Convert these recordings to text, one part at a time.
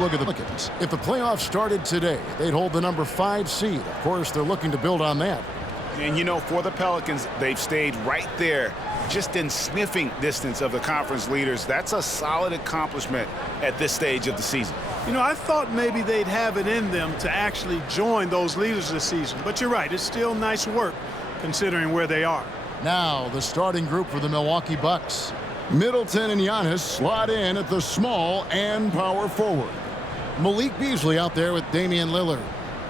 Look at the Pelicans. If the playoffs started today, they'd hold the number 5 seed. Of course, they're looking to build on that. And, you know, for the Pelicans, they've stayed right there, just in sniffing distance of the conference leaders. That's a solid accomplishment at this stage of the season. You know, I thought maybe they'd have it in them to actually join those leaders this season. But you're right, it's still nice work considering where they are. Now, the starting group for the Milwaukee Bucks. Middleton and Giannis slot in at the small and power forward. Malik Beasley out there with Damian Lillard.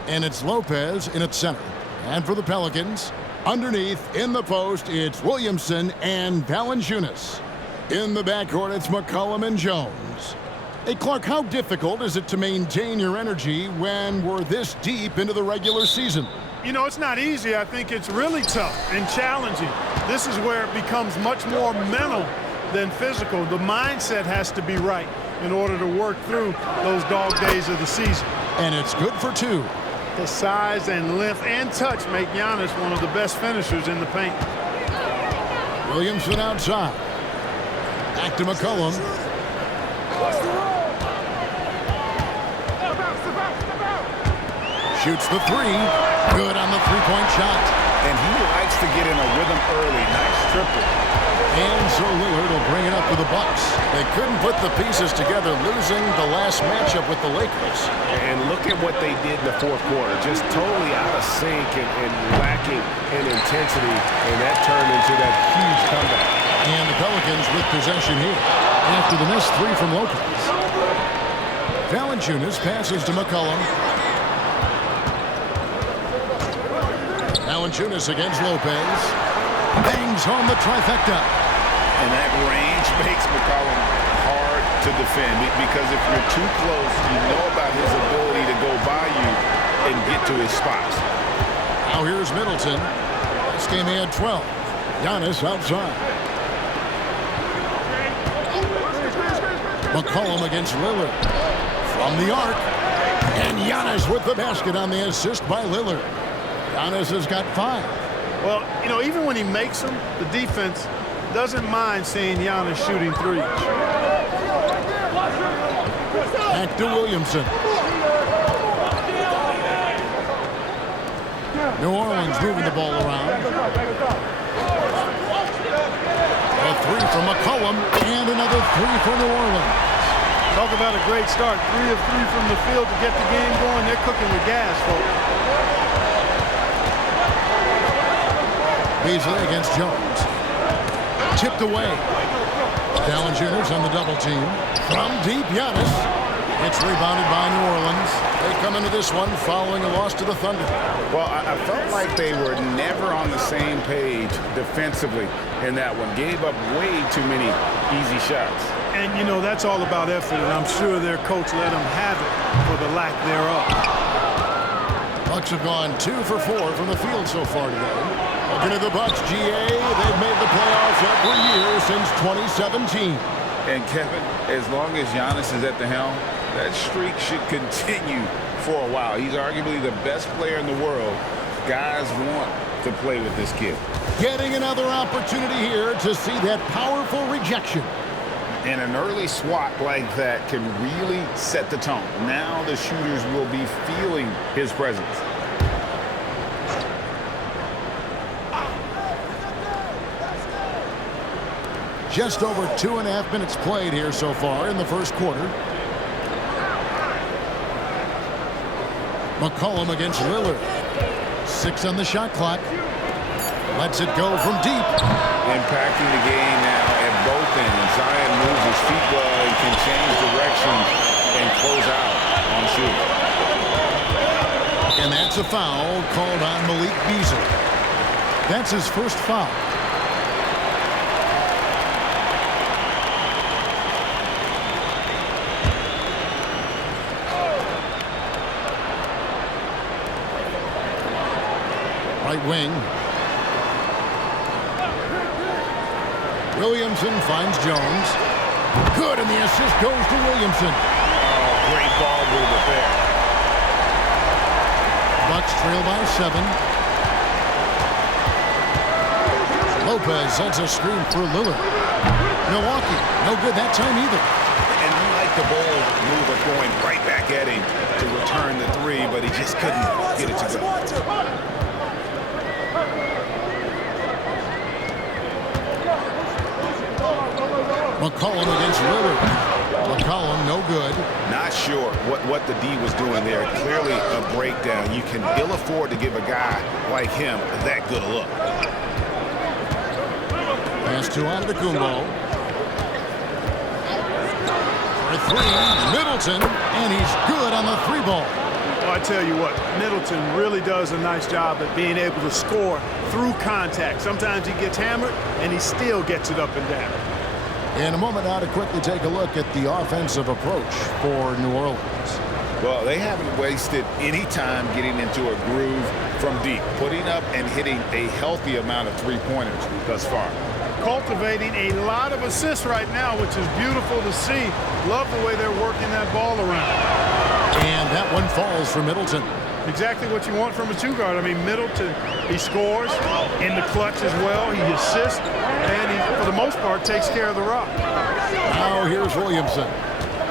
And it's Lopez in at center. And for the Pelicans, underneath in the post, it's Williamson and Valanciunas. In the backcourt, it's McCollum and Jones. Hey, Clark, how difficult is it to maintain your energy when we're this deep into the regular season? You know, it's not easy. I think it's really tough and challenging. This is where it becomes much more mental than physical. The mindset has to be right in order to work through those dog days of the season. And it's good for 2. The size and length and touch make Giannis one of the best finishers in the paint. Williamson outside. Back to McCollum. Shoots the 3. Good on the three-point shot. And he likes to get in a rhythm early. Nice triple. And so Lillard will bring it up for the Bucks. They couldn't put the pieces together, losing the last matchup with the Lakers. And look at what they did in the fourth quarter. Just totally out of sync and lacking in intensity. And that turned into that huge comeback. And the Pelicans with possession here after the missed 3 from Lopez. Valanciunas passes to McCollum. Valanciunas against Lopez. Bangs home the trifecta. And that range makes McCollum hard to defend because if you're too close, you know about his ability to go by you and get to his spots. Now here's Middleton. This game he had 12. Giannis outside. McCollum against Lillard. From the arc. And Giannis with the basket on the assist by Lillard. Giannis has got 5. Well, you know, even when he makes them, the defense doesn't mind seeing Giannis shooting 3s. Back to Williamson. New Orleans moving the ball around. A 3 from McCollum and another 3 for New Orleans. Talk about a great start. 3 of 3 from the field to get the game going. They're cooking with gas, folks. Beasley against Jones. Tipped away. Valanciunas on the double team. From deep, Giannis. It's rebounded by New Orleans. They come into this one following a loss to the Thunder. Well, I felt like they were never on the same page defensively in that one. Gave up way too many easy shots. And, you know, that's all about effort, and I'm sure their coach let them have it for the lack thereof. Bucks have gone 2 for 4 from the field so far today. Looking at the Bucks, GA, they've made the playoffs every year since 2017. And, Kevin, as long as Giannis is at the helm, that streak should continue for a while. He's arguably the best player in the world. Guys want to play with this kid. Getting another opportunity here to see that powerful rejection. And an early swat like that can really set the tone. Now the shooters will be feeling his presence. Just over 2.5 minutes played here so far in the first quarter. McCollum against Lillard. 6 on the shot clock. Lets it go from deep. Impacting the game now at both ends. Zion moves his feet well and can change direction and close out on shooting. And that's a foul called on Malik Beasley. That's his first foul. Right wing. Williamson finds Jones. Good, and the assist goes to Williamson. Oh, great ball movement there. Bucks trail by 7. Lopez sends a screen for Lillard. Milwaukee, no good that time either. And unlike like the bold move of going right back at him to return the three, but he just couldn't get it to go. McCollum against Lillard. McCollum, no good. Not sure what the D was doing there. Clearly a breakdown. You can ill afford to give a guy like him that good a look. Pass to Antetokounmpo. For three, Middleton, and he's good on the three ball. Well, I tell you what, Middleton really does a nice job at being able to score through contact. Sometimes he gets hammered, and he still gets it up and down. In a moment now to quickly take a look at the offensive approach for New Orleans. Well, they haven't wasted any time getting into a groove from deep, putting up and hitting a healthy amount of three-pointers thus far. Cultivating a lot of assists right now, which is beautiful to see. Love the way they're working that ball around. And that one falls for Middleton. Exactly what you want from a two-guard. I mean, Middleton, he scores in the clutch as well. He assists, and he, for the most part, takes care of the rock. Now here's Williamson.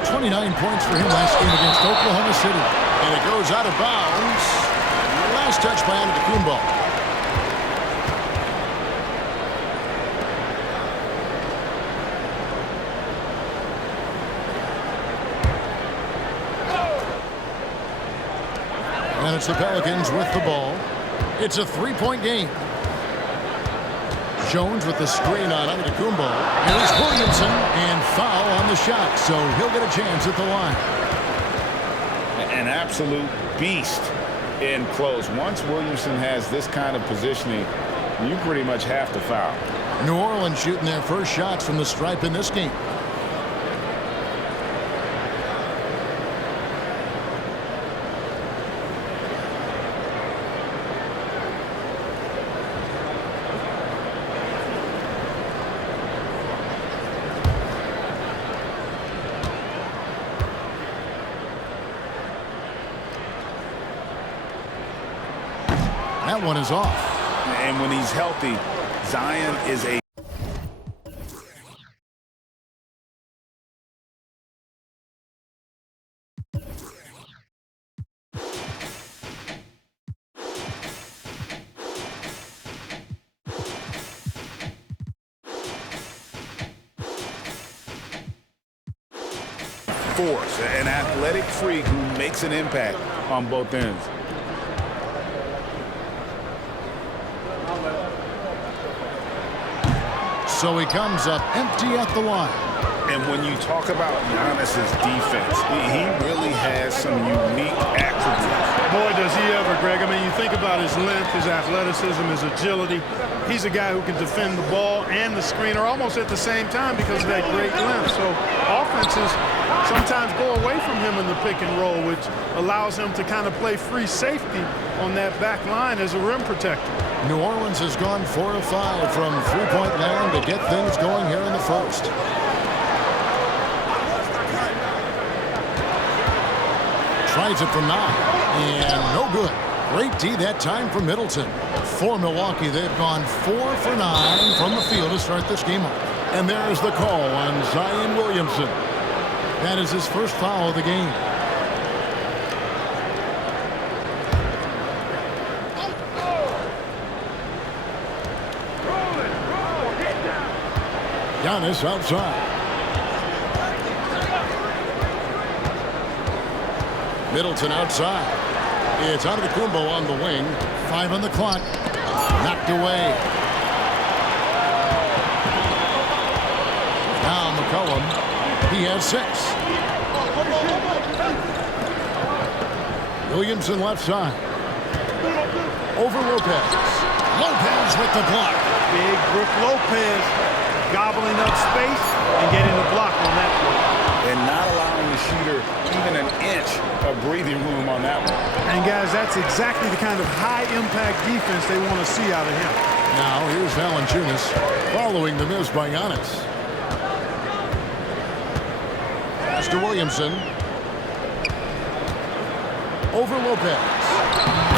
29 points for him last game against Oklahoma City. And it goes out of bounds. Last touch by Antetokounmpo. And it's the Pelicans with the ball. It's a three-point game. Jones with the screen on Antetokounmpo. Here's Williamson, and foul on the shot, so he'll get a chance at the line. An absolute beast in close. Once Williamson has this kind of positioning, you pretty much have to foul. New Orleans shooting their first shots from the stripe in this game. That one is off. And when he's healthy, Zion is a force, an athletic freak who makes an impact on both ends. So he comes up empty at the line. And when you talk about Giannis's defense, he really has some unique attributes. Boy, does he ever, Greg. I mean, you think about his length, his athleticism, his agility. He's a guy who can defend the ball and the screener almost at the same time because of that great length. So offenses sometimes go away from him in the pick and roll, which allows him to kind of play free safety on that back line as a rim protector. New Orleans has gone 4 of 5 from three-point land to get things going here in the first. Tries it from 9, and no good. Great D that time for Middleton. For Milwaukee, they've gone 4 for 9 from the field to start this game up. And there's the call on Zion Williamson. That is his first foul of the game. Giannis outside. Middleton outside. It's Antetokounmpo on the wing. 5 on the clock. Knocked away. Now McCollum. He has 6. Williamson left side. Over Lopez. Lopez with the block. Big Brook Lopez gobbling up space and getting the block on that one. And not allowing the shooter even an inch of breathing room on that one. And guys, that's exactly the kind of high-impact defense they want to see out of him. Now here's Valanciunas following the miss by Giannis. Pass to Williamson. Over Lopez.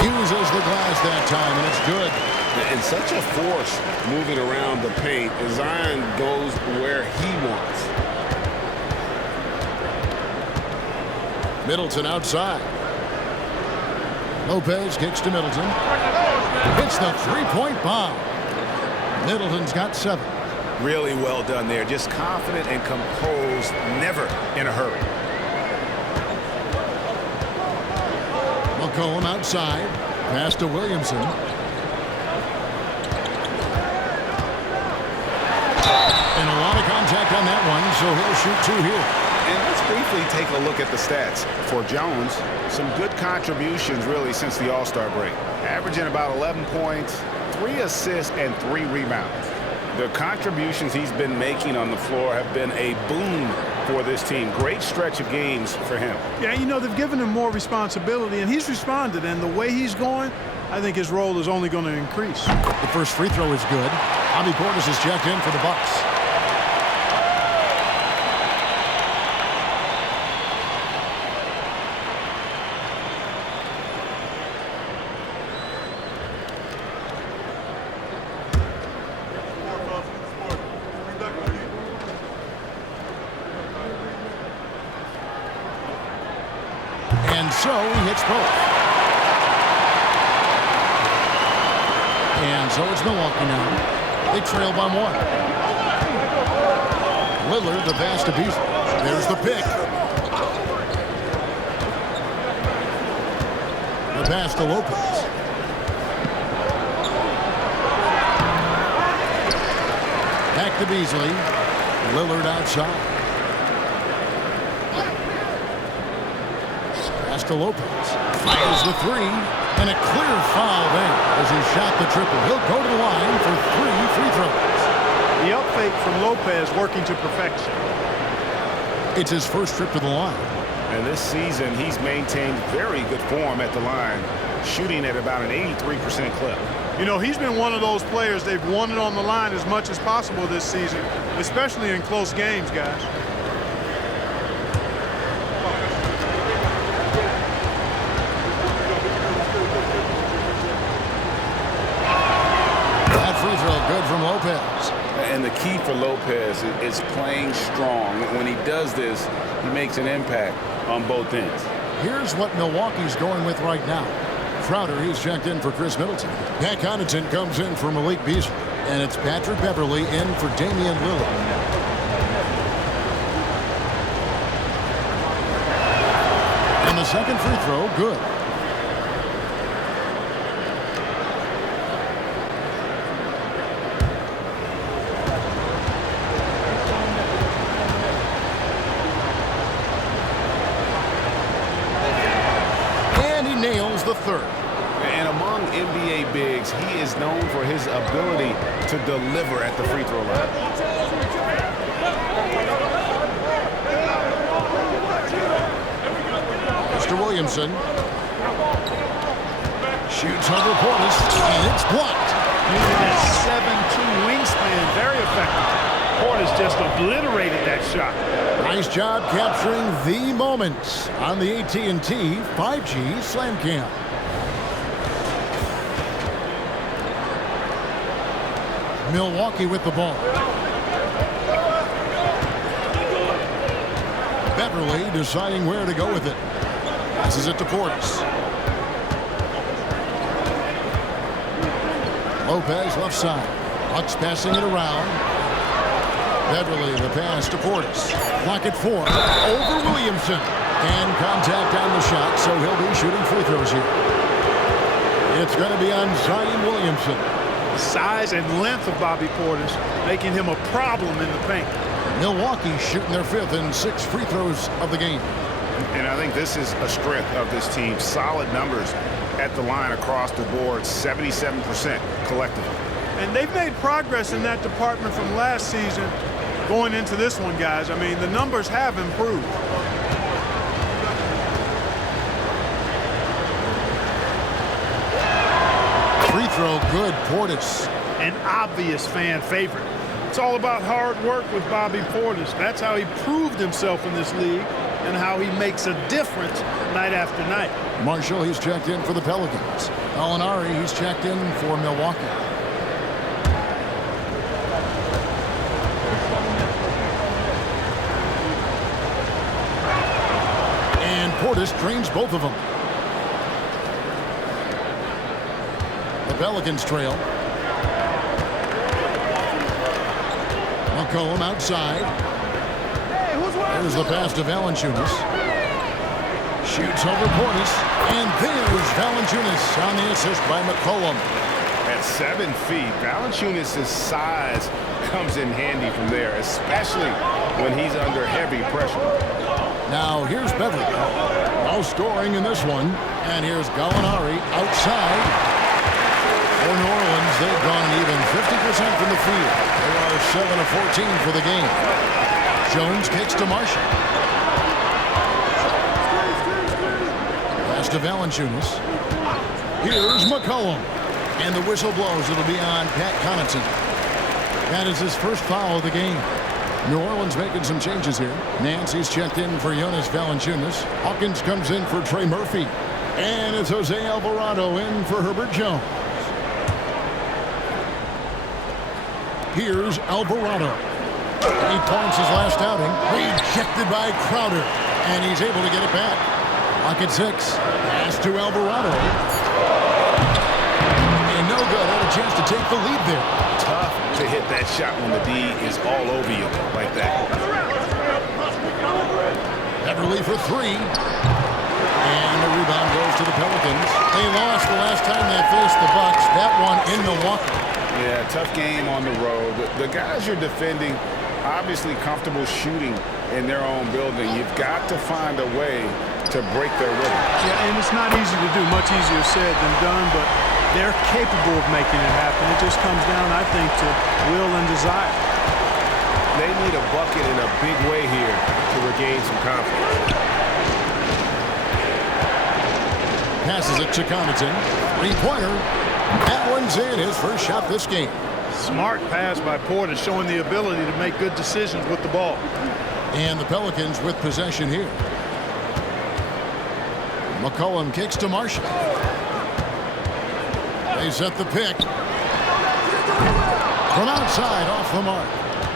Uses the glass that time, and it's good. And such a force moving around the paint as Zion goes where he wants. Middleton outside. Lopez kicks to Middleton. Hits the three-point bomb. Middleton's got 7. Really well done there. Just confident and composed, never in a hurry. McCollum outside. Pass to Williamson. And a lot of contact on that one, so he'll shoot 2 here. And let's briefly take a look at the stats. For Jones, some good contributions really since the All-Star break. Averaging about 11 points, 3 assists, and 3 rebounds. The contributions he's been making on the floor have been a boon for this team. Great stretch of games for him. Yeah, you know, they've given him more responsibility, and he's responded. And the way he's going, I think his role is only going to increase. The first free throw is good. Bobby Portis is checked in for the Bucks. And so he hits both. And so it's Milwaukee now. They trail by 1. Lillard, the pass to Beasley. There's the pick. The pass to Lopez. Back to Beasley. Lillard outside. Pass to Lopez. Fires the 3. And a clear foul there as he shot the triple. He'll go to the line for 3 free throws. The up fake from Lopez working to perfection. It's his first trip to the line. And this season, he's maintained very good form at the line, shooting at about an 83% clip. You know, he's been one of those players they've wanted on the line as much as possible this season, especially in close games, guys. That free throw good from Lopez. And the key for Lopez is playing strong. When he does this, he makes an impact on both ends. Here's what Milwaukee's going with right now. Crowder, he's checked in for Chris Middleton. Pat Connaughton comes in for Malik Beasley. And it's Patrick Beverley in for Damian Lillard. And the second free throw, good. And he nails the third. And among NBA bigs, he is known for his ability to deliver at the free throw line. Mr. Williamson shoots over Portis, and it's blocked. Using that 7'2" wingspan, very effective. Portis just obliterated that shot. Nice job capturing the moments on the AT&T 5G Slam Cam. Milwaukee with the ball. Beverley deciding where to go with it. Passes it to Portis. Lopez left side. Bucks passing it around. Beverley the pass to Portis. Clock at 4. Over Williamson. And contact on the shot, so he'll be shooting free throws here. It's going to be on Zion Williamson. The size and length of Bobby Portis making him a problem in the paint. Milwaukee shooting their 5th and 6th free throws of the game. And I think this is a strength of this team. Solid numbers at the line across the board, 77% collectively. And they've made progress in that department from last season going into this one, guys. I mean, the numbers have improved. Free throw good, Portis. An obvious fan favorite. It's all about hard work with Bobby Portis. That's how he proved himself in this league and how he makes a difference night after night. Marshall, he's checked in for the Pelicans. Gallinari, he's checked in for Milwaukee. And Portis drains both of them. The Pelicans trail. McCollum outside. There's the pass to Valanciunas. Shoots over Portis. And there's Valanciunas on the assist by McCollum. At 7 feet, Valanciunas' size comes in handy from there, especially when he's under heavy pressure. Now here's Beverly. No scoring in this one. And here's Gallinari outside. For New Orleans, they've gone an even 50% from the field. They are 7 of 14 for the game. Jones kicks to Marshall. Pass to Valanciunas. Here's McCollum. And the whistle blows. It'll be on Pat Connaughton. That is his first foul of the game. New Orleans making some changes here. Nancy's checked in for Jonas Valanciunas. Hawkins comes in for Trey Murphy. And it's Jose Alvarado in for Herbert Jones. Here's Alvarado. 8 points his last outing. Rejected by Crowder. And he's able to get it back. Lock at 6. Pass to Alvarado. And no good. Had a chance to take the lead there. Tough to hit that shot when the D is all over you like that. Beverly for 3. And the rebound goes to the Pelicans. They lost the last time they faced the Bucks. That one in Milwaukee. Yeah, tough game on the road. The guys you're defending, obviously comfortable shooting in their own building. You've got to find a way to break their rhythm. Yeah, and it's not easy to do. Much easier said than done, but they're capable of making it happen. It just comes down, I think, to will and desire. They need a bucket in a big way here to regain some confidence. Passes it to Connaughton. 3-pointer. That one's in. His first shot this game. Smart pass by Porter, showing the ability to make good decisions with the ball. And the Pelicans with possession here. McCollum kicks to Marshall. They set the pick. From outside, off the mark.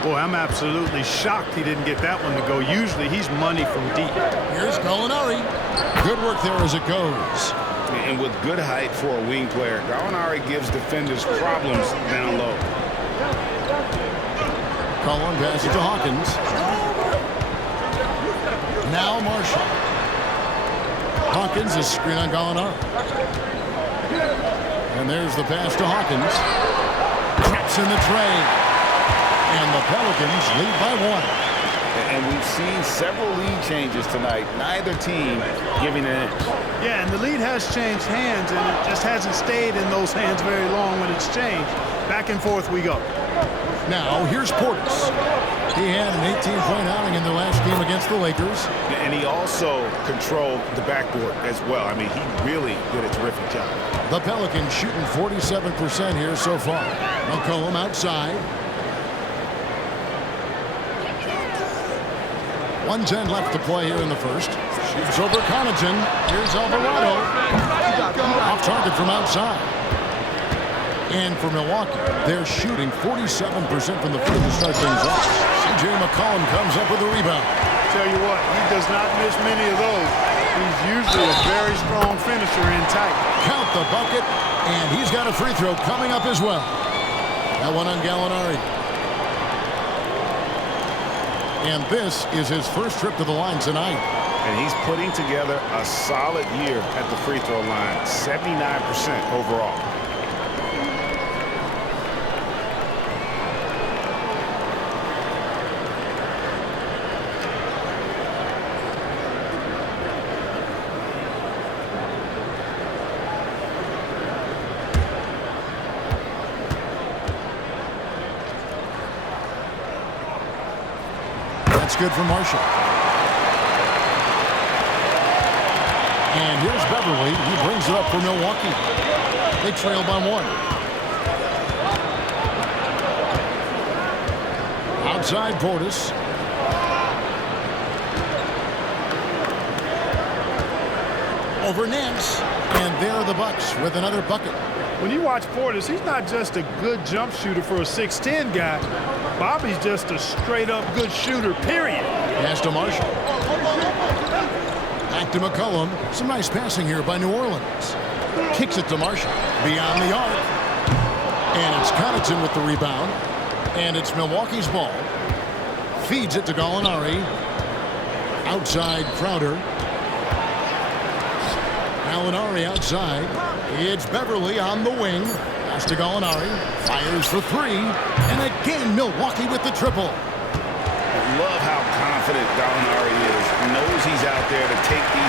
Boy, I'm absolutely shocked he didn't get that one to go. Usually he's money from deep. Here's Gallinari. Good work there as it goes. And with good height for a wing player, Gallinari gives defenders problems down low. Cullen passes to Hawkins. Now Marshall. Hawkins is screen on Gallinari. And there's the pass to Hawkins. Traps in the tray. And the Pelicans lead by 1. And we've seen several lead changes tonight. Neither team giving an inch. Yeah, and the lead has changed hands, and it just hasn't stayed in those hands very long when it's changed. Back and forth we go. Now here's Portis. He had an 18-point outing in the last game against the Lakers. And he also controlled the backboard as well. I mean, he really did a terrific job. The Pelicans shooting 47% here so far. McCollum outside. 1:10 left to play here in the first. Shoots over Connaughton. Here's Alvarado. Off target from outside. And for Milwaukee, they're shooting 47% from the field to start things off. C.J. McCollum comes up with a rebound. Tell you what, he does not miss many of those. He's usually a very strong finisher in tight. Count the bucket, and he's got a free throw coming up as well. That one on Gallinari. And this is his first trip to the line tonight. And he's putting together a solid year at the free throw line, 79% overall. That's good for Marshall. And here's Beverly. He brings it up for Milwaukee. They trail by 1. Outside Portis. Over Nance. And there are the Bucks with another bucket. When you watch Portis, he's not just a good jump shooter for a 6'10 guy. Bobby's just a straight-up good shooter, period. Pass to Marshall. Back to McCollum. Some nice passing here by New Orleans. Kicks it to Marshall. Beyond the arc. And it's Connaughton with the rebound. And it's Milwaukee's ball. Feeds it to Gallinari. Outside Crowder. Gallinari outside. It's Beverly on the wing. Pass to Gallinari. Fires for three. And again, Milwaukee with the triple. I love how confident Gallinari is. He knows he's out there to take these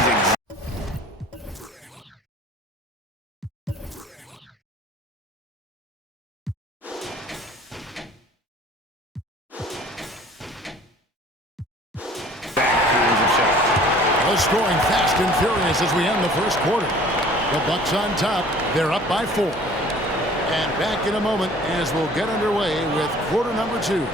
Scoring fast and furious as we end the first quarter. The Bucks on top. They're up by 4. And back in a moment as we'll get underway with quarter number 2.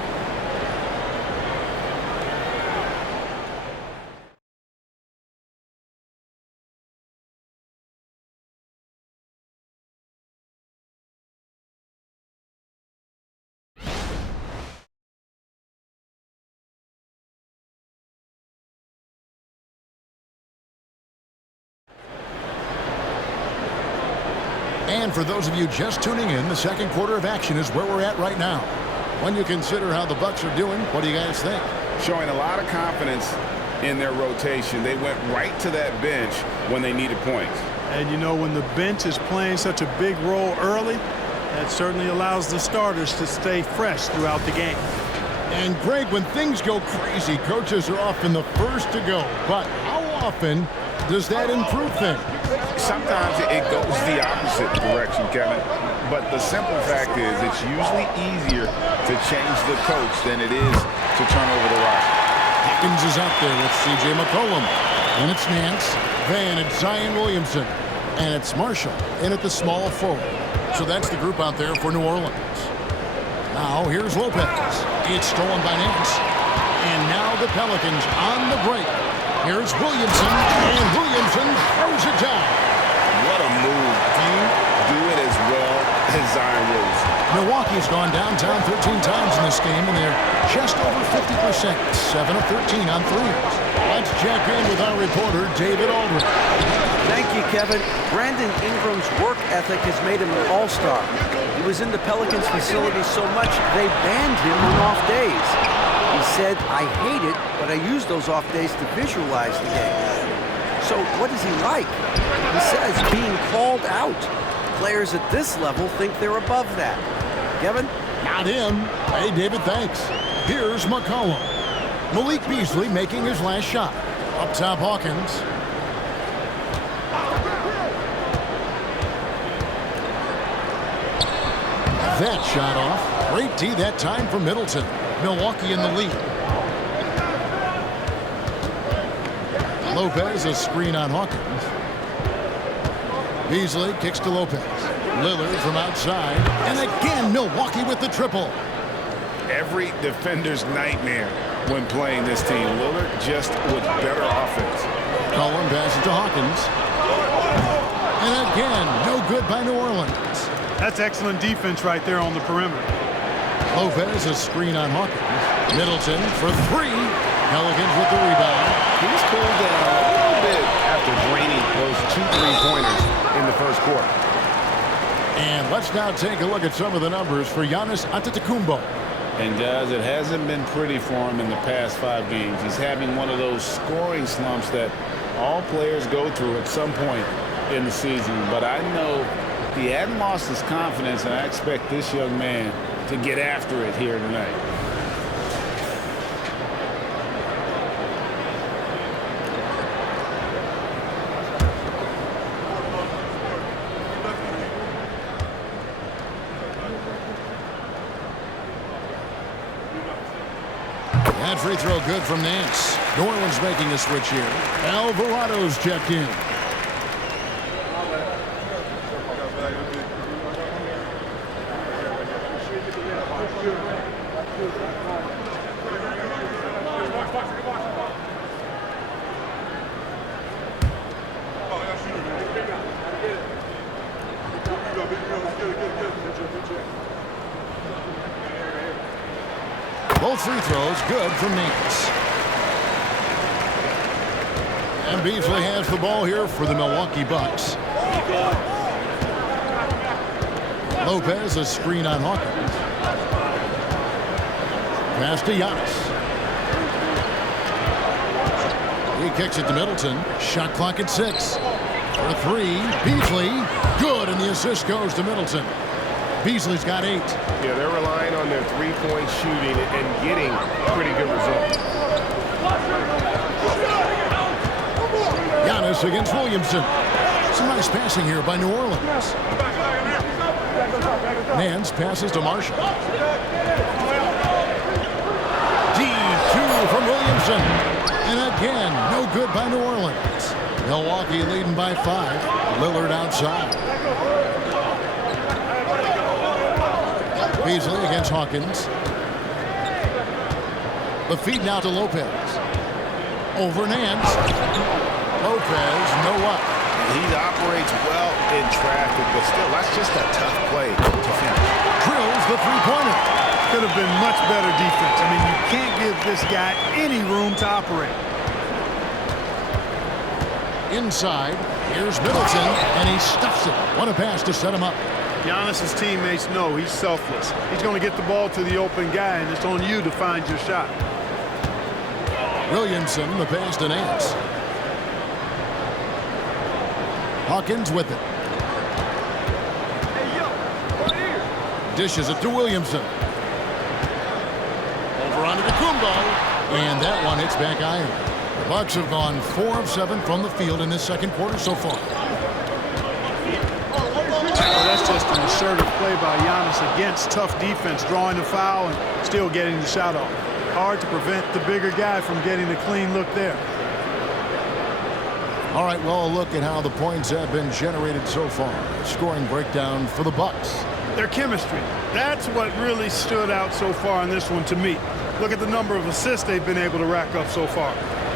And for those of you just tuning in, the second quarter of action is where we're at right now. When you consider how the Bucks are doing, what do you guys think? showing a lot of confidence in their rotation. They went right to that bench when they needed points. And you know, when the bench is playing such a big role early, that certainly allows the starters to stay fresh throughout the game. And Greg, when things go crazy, coaches are often the first to go. But how often does that improve things? Sometimes it goes the opposite direction, Kevin. But the simple fact is it's usually easier to change the coach than it is to turn over the rock. Hawkins is out there with C.J. McCollum. And it's Nance. Then it's Zion Williamson. And it's Marshall in at the small forward. So that's the group out there for New Orleans. Now here's Lopez. It's stolen by Nance. And now the Pelicans on the break. Here's Williamson. And Williamson throws it down. What a move. Do it as well as Zion Williamson. Milwaukee's gone downtown 13 times in this game, and they're just over 50%, 7 of 13 on threes. Let's check in with our reporter, David Aldridge. Thank you, Kevin. Brandon Ingram's work ethic has made him an all-star. He was in the Pelicans facility so much they banned him on off days. He said, "I hate it, but I use those off days to visualize the game." So what is he like? He says being called out. Players at this level think they're above that. Kevin? Not him. Hey, David, thanks. Here's McCollum. Malik Beasley making his last shot. Up top, Hawkins. That shot off. Great D that time for Middleton. Milwaukee in the lead. Lopez, a screen on Hawkins. Beasley kicks to Lopez. Lillard from outside. And again, Milwaukee with the triple. Every defender's nightmare when playing this team. Lillard just with better offense. Cullen passes to Hawkins. And again, no good by New Orleans. That's excellent defense right there on the perimeter. Lopez, a screen on Hawkins. Middleton for three. Pelicans with the rebound. He's cooled down a little bit after draining those 2 3-pointers in the first quarter. And let's now take a look at some of the numbers for Giannis Antetokounmpo. And guys, it hasn't been pretty for him in the past 5 games. He's having one of those scoring slumps that all players go through at some point in the season. But I know he hadn't lost his confidence, and I expect this young man to get after it here tonight. That free throw good from Nance. New Orleans making a switch here. Alvarado's checked in. Both free throws good from Nance. And Beasley has the ball here for the Milwaukee Bucks. Lopez, a screen on Hawkins. Pass to Giannis. He kicks it to Middleton. Shot clock at 6. For 3, Beasley. Good, and the assist goes to Middleton. Beasley's got 8. Yeah, they're relying on their three-point shooting and getting pretty good results. Giannis against Williamson. Some nice passing here by New Orleans. Nance passes to Marshall. D2 from Williamson. And again, no good by New Orleans. Milwaukee leading by 5. Lillard outside. Beasley against Hawkins. The feed now to Lopez. Over Nance. Lopez, no up. He operates well in traffic, but still, that's just a tough play to finish. Drills the three-pointer. Could have been much better defense. I mean, you can't give this guy any room to operate. Inside, here's Middleton, and he stuffs it. What a pass to set him up. Giannis's teammates know he's selfless. He's going to get the ball to the open guy, and it's on you to find your shot. Williamson, the pass to Nance. Hawkins with it. Dishes it to Williamson. Over onto the Kumbo. And that one hits back iron. The Bucks have gone 4 of 7 from the field in this second quarter so far. Well, that's just an assertive play by Giannis against tough defense, drawing the foul and still getting the shot off. Hard to prevent the bigger guy from getting a clean look there. All right, well, a look at how the points have been generated so far. A scoring breakdown for the Bucks. Their chemistry. That's what really stood out so far in this one to me. Look at the number of assists they've been able to rack up so far.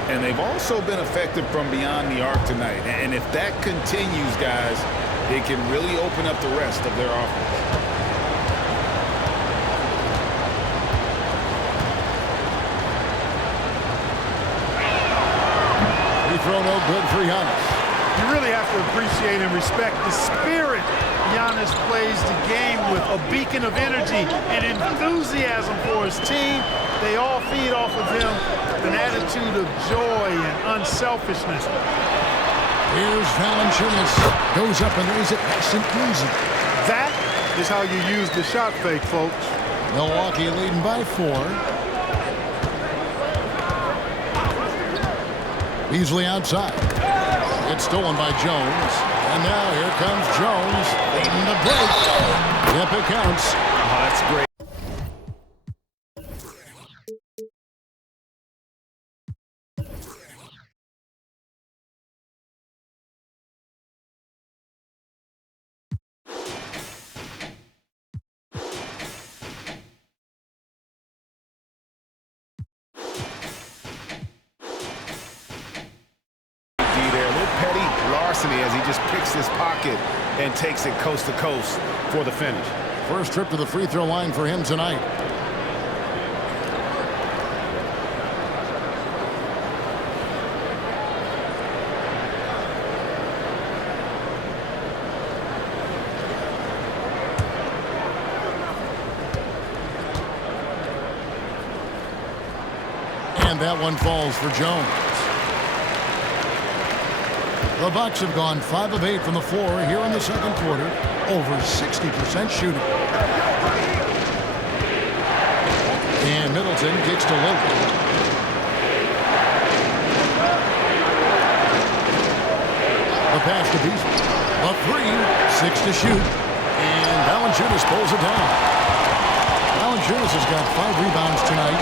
And they've also been effective from beyond the arc tonight. And if that continues, guys, it can really open up the rest of their offense. Throw no good for Giannis. You really have to appreciate and respect the spirit Giannis plays the game with, a beacon of energy and enthusiasm for his team. They all feed off of him with an attitude of joy and unselfishness. Here's Valanciunas. Goes up and lays it nice and easy. That is how you use the shot fake, folks. Milwaukee leading by 4. Beasley outside. It's stolen by Jones. And now here comes Jones leading the break. Yep, it counts. Oh, that's great. As he just picks his pocket and takes it coast to coast for the finish. First trip to the free throw line for him tonight. And that one falls for Jones. The Bucks have gone 5 of 8 from the floor here in the second quarter. Over 60% shooting. And Middleton kicks to Lillard. The pass to Beasley. A 3, 6 to shoot. And Valanciunas pulls it down. Valanciunas has got 5 rebounds tonight.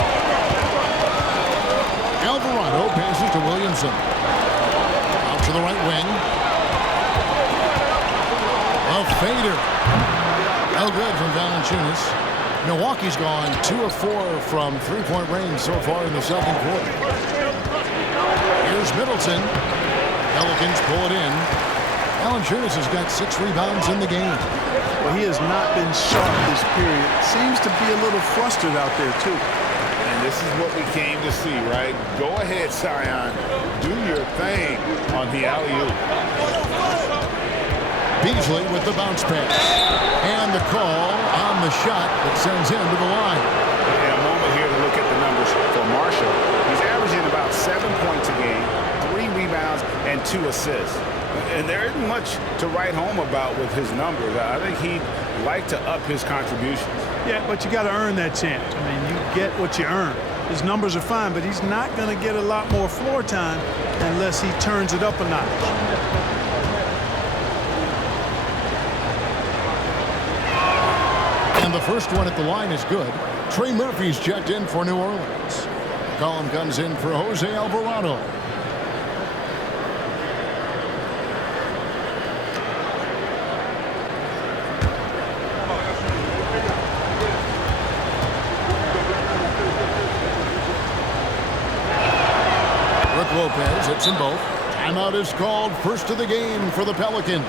Alvarado passes to Williamson. To the right wing. A fader. No good from Valanciunas. Milwaukee's gone 2 of 4 from three-point range so far in the second quarter. Here's Middleton. Pelicans pull it in. Valanciunas has got 6 rebounds in the game. Well, he has not been sharp this period. Seems to be a little flustered out there, too. And this is what we came to see, right? Go ahead, Zion. Do your thing on the alley-oop. Beasley with the bounce pass. And the call on the shot that sends him to the line. In a moment here to look at the numbers for Marshall. He's averaging about 7 points a game, 3 rebounds, and 2 assists. And there isn't much to write home about with his numbers. I think he'd like to up his contributions. Yeah, but you got to earn that chance. I mean, you get what you earn. His numbers are fine, but he's not going to get a lot more floor time unless he turns it up a notch. And the first one at the line is good. Trey Murphy's checked in for New Orleans. Column comes in for Jose Alvarado. Lopez hits them both. Timeout is called. First of the game for the Pelicans.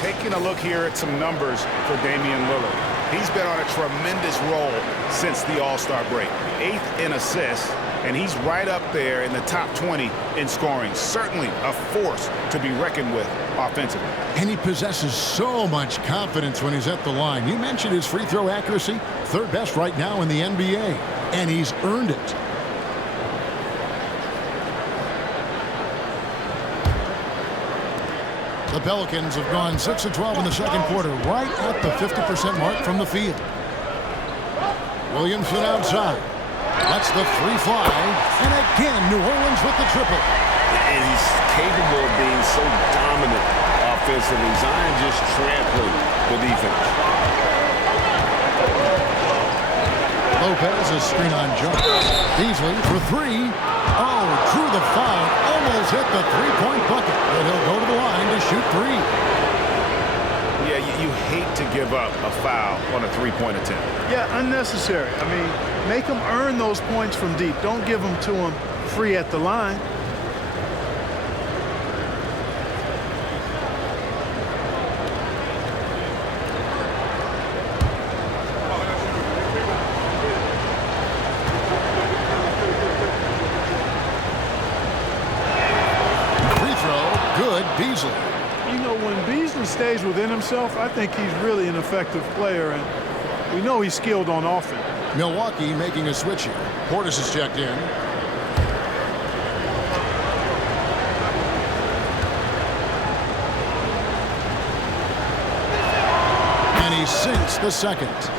Taking a look here at some numbers for Damian Lillard. He's been on a tremendous roll since the All-Star break. 8th in assists, and he's right up there in the top 20 in scoring. Certainly a force to be reckoned with offensively. And he possesses so much confidence when he's at the line. You mentioned his free throw accuracy, 3rd best right now in the NBA, and he's earned it. The Pelicans have gone 6 of 12 in the second quarter, right at the 50% mark from the field. Williamson outside. Lets the three fly. And again, New Orleans with the triple. And he's capable of being so dominant offensively. Zion just trampling the defense. Lopez, a screen on jump. Beasley for 3. Oh, drew the foul. Almost hit the three-point bucket. But he'll go to the line to shoot 3. Yeah, you hate to give up a foul on a three-point attempt. Yeah, unnecessary. I mean, make them earn those points from deep. Don't give them to them free at the line. Beasley. You know, when Beasley stays within himself, I think he's really an effective player, and we know he's skilled on offense. Milwaukee making a switch here. Portis is checked in. And he sinks the second.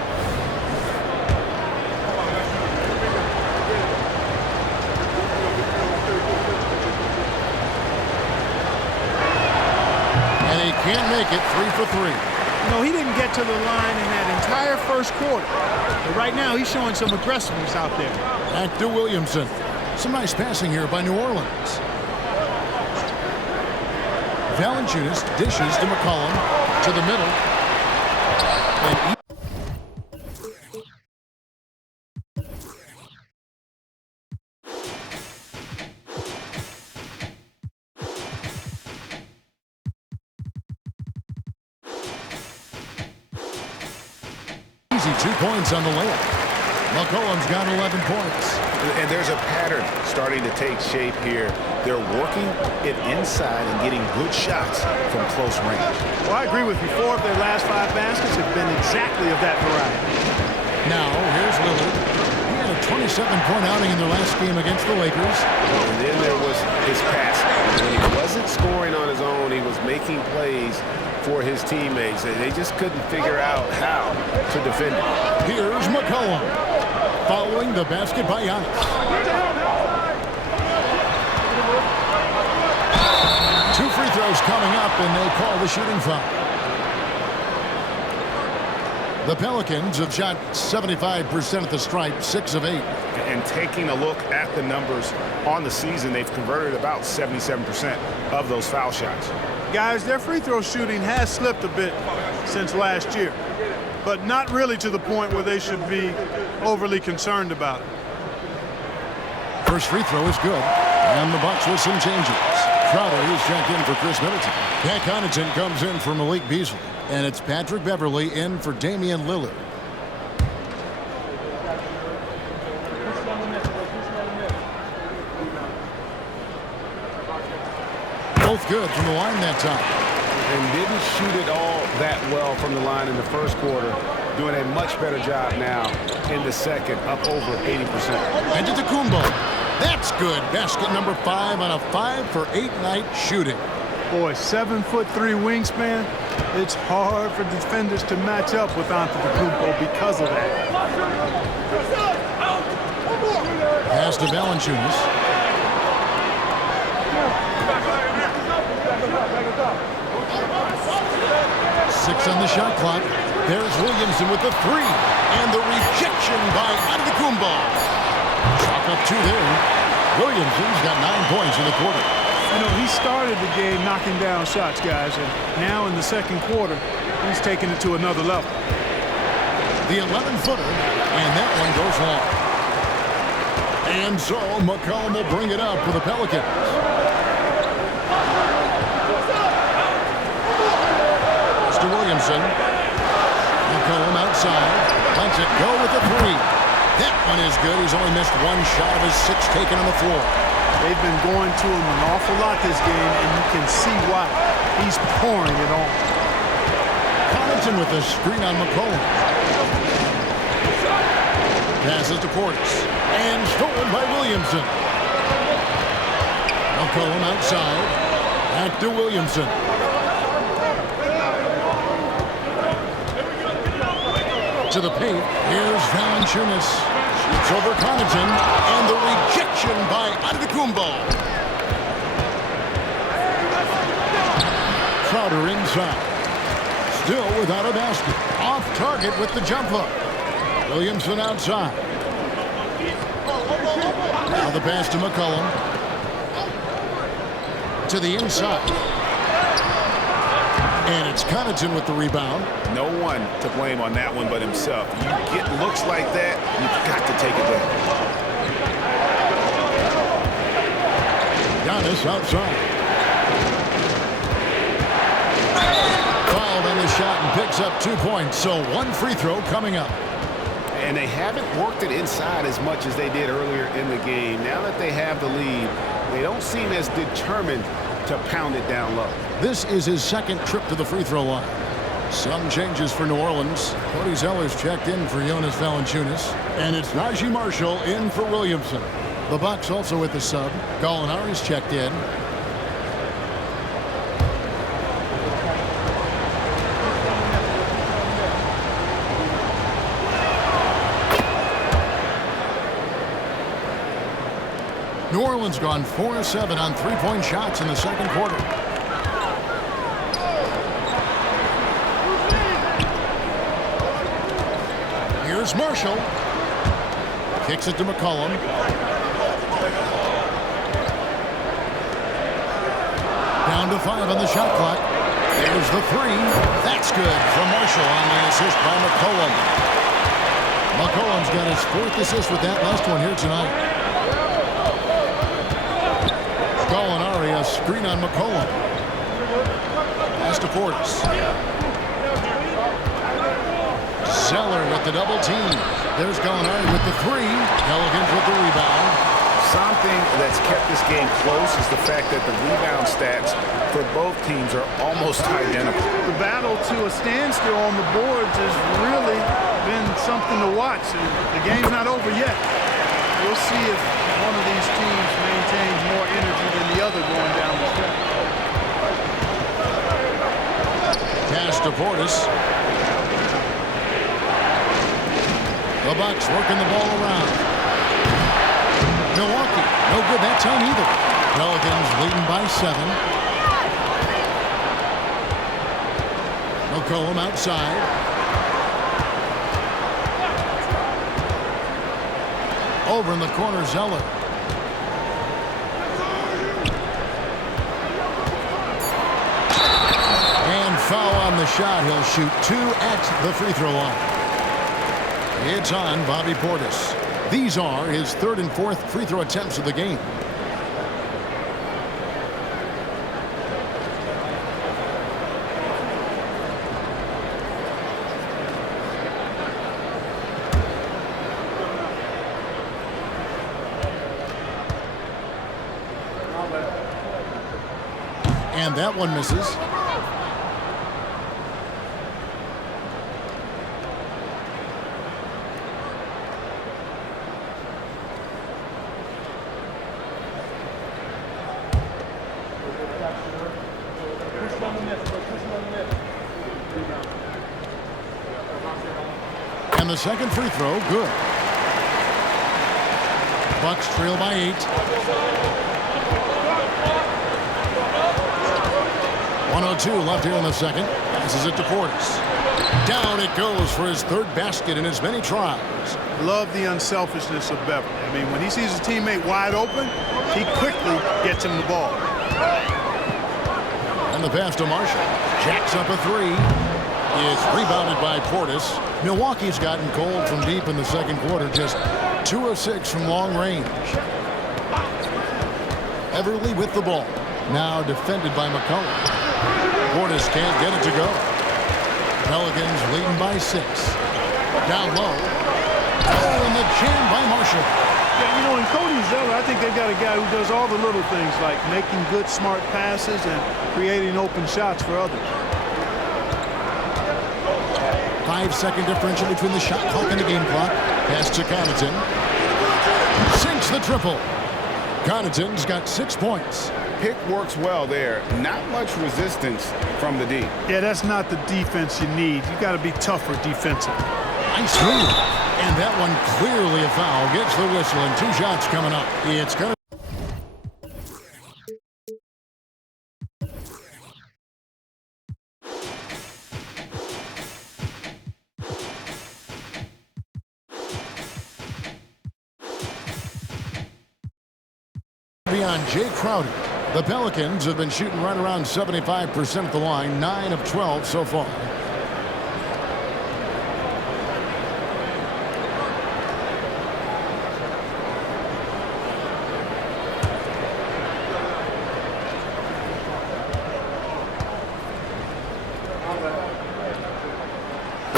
Can't make it. 3 for 3. You know, he didn't get to the line in that entire first quarter. But right now, he's showing some aggressiveness out there. Back to Williamson. Some nice passing here by New Orleans. Valanciunas dishes to McCollum to the middle. And easy 2 points on the layup. McCollum's got 11 points. And there's a pattern starting to take shape here. They're working it inside and getting good shots from close range. Well, I agree with you. 4 of their last 5 baskets have been exactly of that variety. Now, here's Lillard. He had a 27-point outing in their last game against the Lakers. And then there was his passing. When he wasn't scoring on his own, he was making plays for his teammates. They just couldn't figure out how to defend him. Here's McCollum. Following the basket by Giannis. 2 free throws coming up, and they call the shooting foul. The Pelicans have shot 75% at the stripe, 6 of 8. And taking a look at the numbers on the season, they've converted about 77% of those foul shots. Guys, their free throw shooting has slipped a bit since last year, but not really to the point where they should be overly concerned about it. First free throw is good, and the Bucks with some changes. Crowder is checked in for Chris Middleton. Pat Connaughton comes in for Malik Beasley, and it's Patrick Beverley in for Damian Lillard. Both good from the line that time. And didn't shoot it all that well from the line in the first quarter. Doing a much better job now in the second, up over 80%. And to Kumbo. That's good. Basket number 5 on a 5-for-8 night shooting. Boy, 7'3" wingspan. It's hard for defenders to match up with Antetokounmpo because of that. Pass to Valanciunas. Six on the shot clock. There's Williamson with the 3. And the rejection by Antetokounmpo. Chalk up 2 there. Williamson's got 9 points in the quarter. You know, he started the game knocking down shots, guys, and now in the second quarter, he's taking it to another level. The 11-footer, and that one goes long. And so McCollum will bring it up for the Pelicans. Mr. Williamson. McCollum outside. Lets it go with the 3. That one is good. He's only missed 1 shot of his 6 taken on the floor. They've been going to him an awful lot this game, and you can see why. He's pouring it on. Connaughton with the screen on McCollum. Passes to Portis. And stolen by Williamson. McCollum outside. Back to Williamson. To the paint. Here's Valanciunas. Shoots over Connaughton. And the rejection by Antetokounmpo. Crowder inside. Still without a basket. Off target with the jump hook. Williamson outside. Now the pass to McCollum. To the inside. And it's Connaughton with the rebound. No one to blame on that one but himself. You get looks like that, you've got to take it back. Giannis outside. Fouled on the shot and picks up 2 points. So 1 free throw coming up. And they haven't worked it inside as much as they did earlier in the game. Now that they have the lead, they don't seem as determined to pound it down low. This is his 2nd trip to the free throw line. Some changes for New Orleans. Cody Zeller's checked in for Jonas Valanciunas. And it's Najee Marshall in for Williamson. The Bucks also with the sub. Gallinari's checked in. New Orleans gone 4 of 7 on 3-point shots in the second quarter. Here's Marshall. Kicks it to McCollum. Down to 5 on the shot clock. There's the 3. That's good from Marshall on the assist by McCollum. McCollum's got his 4th assist with that last one here tonight. Gallinari, a screen on McCollum. Pass to Portis. Zeller with the double team. There's Gallinari with the 3. Pelicans with the rebound. Something that's kept this game close is the fact that the rebound stats for both teams are almost identical. The battle to a standstill on the boards has really been something to watch. The game's not over yet. We'll see if one of these teams maintains more energy than the other going down the stretch. Pass to Portis. The Bucks working the ball around. Milwaukee, no good that time either. Pelicans leading by 7. McCollum outside. Over in the corner, Zeller. And foul on the shot. He'll shoot 2 at the free throw line. It's on Bobby Portis. These are his 3rd and 4th free throw attempts of the game. And that one misses. And the second free throw, good. Bucks trail by 8. 1:02 left here in the second. Passes it to Portis. Down it goes for his 3rd basket in as many tries. Love the unselfishness of Beverly. I mean, when he sees his teammate wide open, he quickly gets him the ball. And the pass to Marshall. Jacks up a 3. It's rebounded by Portis. Milwaukee's gotten cold from deep in the second quarter. Just 2 of 6 from long range. Everly with the ball. Now defended by McCollum. Portis can't get it to go. Pelicans leading by 6. Down low. Oh, and the jam by Marshall. Yeah, you know, in Cody Zeller, I think they've got a guy who does all the little things like making good, smart passes and creating open shots for others. 5-second differential between the shot clock and the game clock. Pass to Connaughton. Sinks the triple. Connaughton's got 6 points. Pick works well there. Not much resistance from the D. Yeah, that's not the defense you need. You got to be tougher defensively. Nice move. And that one clearly a foul. Gets the whistle and 2 shots coming up. It's going to be on Jay Crowder. The Pelicans have been shooting right around 75% at the line, 9 of 12 so far.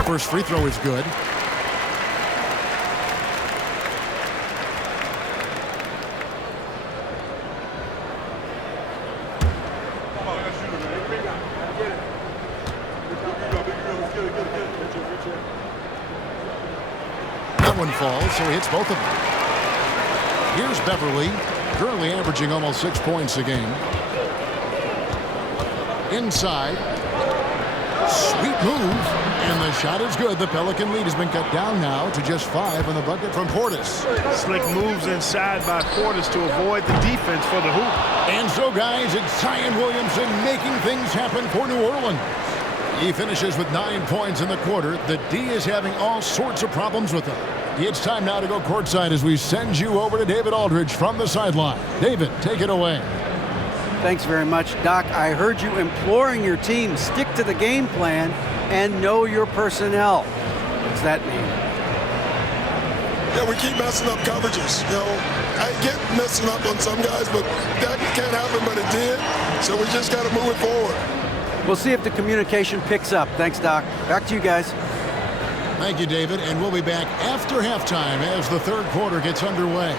First free throw is good. That one falls, so he hits both of them. Here's Beverly, currently averaging almost 6 points a game. Inside. Sweet move. And the shot is good. The Pelican lead has been cut down now to just 5 on the bucket from Portis. Slick moves inside by Portis to avoid the defense for the hoop. And so, guys, it's Zion Williamson making things happen for New Orleans. He finishes with 9 points in the quarter. The D is having all sorts of problems with him. It's time now to go courtside as we send you over to David Aldridge from the sideline. David, take it away. Thanks very much, Doc. I heard you imploring your team, stick to the game plan and know your personnel. What's that mean? Yeah, we keep messing up coverages. You know, I get messing up on some guys, but that can't happen, but it did. So we just got to move it forward. We'll see if the communication picks up. Thanks, Doc. Back to you guys. Thank you, David. And we'll be back after halftime as the third quarter gets underway.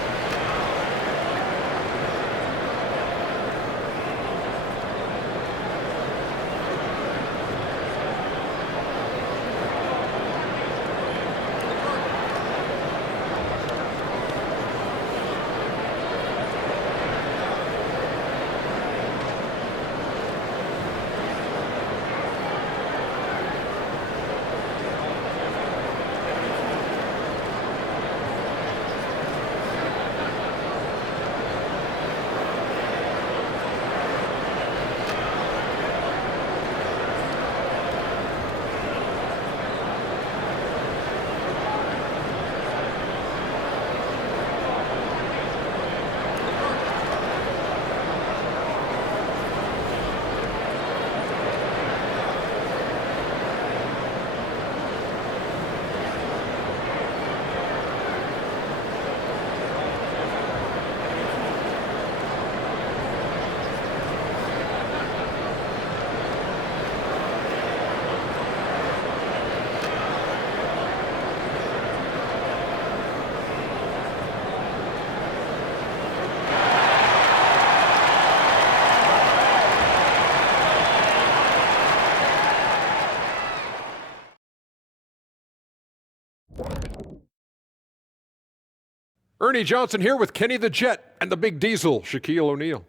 Ernie Johnson here with Kenny the Jet and the Big Diesel, Shaquille O'Neal.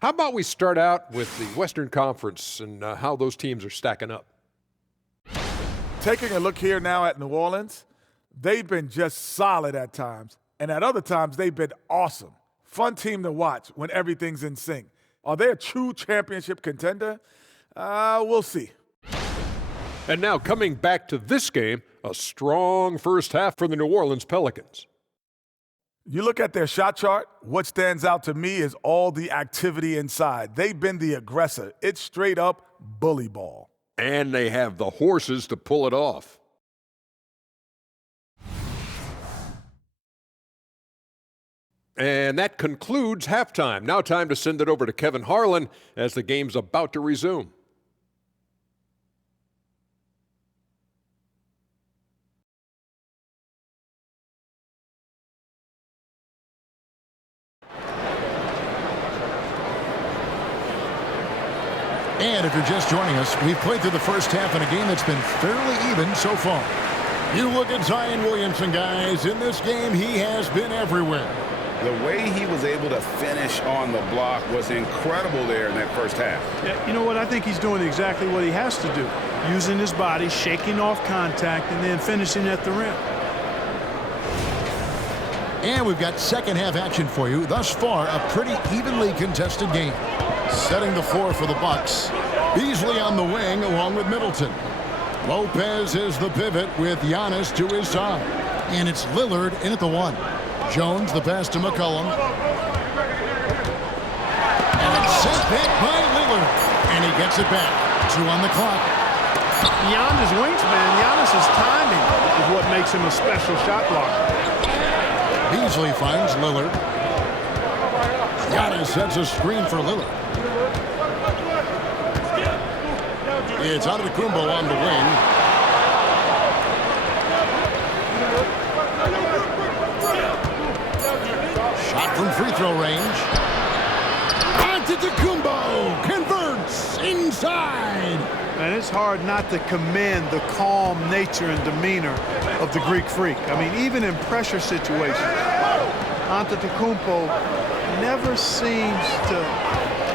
How about we start out with the Western Conference and how those teams are stacking up? Taking a look here now at New Orleans, they've been just solid at times, and at other times they've been awesome. Fun team to watch when everything's in sync. Are they a true championship contender? We'll see. And now coming back to this game, a strong first half for the New Orleans Pelicans. You look at their shot chart, what stands out to me is all the activity inside. They've been the aggressor. It's straight up bully ball. And they have the horses to pull it off. And that concludes halftime. Now time to send it over to Kevin Harlan as the game's about to resume. And if you're just joining us, we've played through the first half in a game that's been fairly even so far. You look at Zion Williamson, guys. In this game, he has been everywhere. The way he was able to finish on the block was incredible there in that first half. Yeah, you know what? I think he's doing exactly what he has to do. Using his body, shaking off contact, and then finishing at the rim. And we've got second half action for you. Thus far, a pretty evenly contested game. Setting the floor for the Bucks. Beasley on the wing along with Middleton. Lopez is the pivot with Giannis to his side. And it's Lillard in at the one. Jones the pass to McCollum. And it's sent back by Lillard. And he gets it back. 2 on the clock. Beyond his wingspan, Giannis's timing is what makes him a special shot blocker. Beasley finds Lillard. Giannis sets a screen for Lillard. It's Antetokounmpo on the wing. Shot from free throw range. Antetokounmpo converts inside. And it's hard not to commend the calm nature and demeanor of the Greek Freak. I mean, even in pressure situations, Antetokounmpo never seems to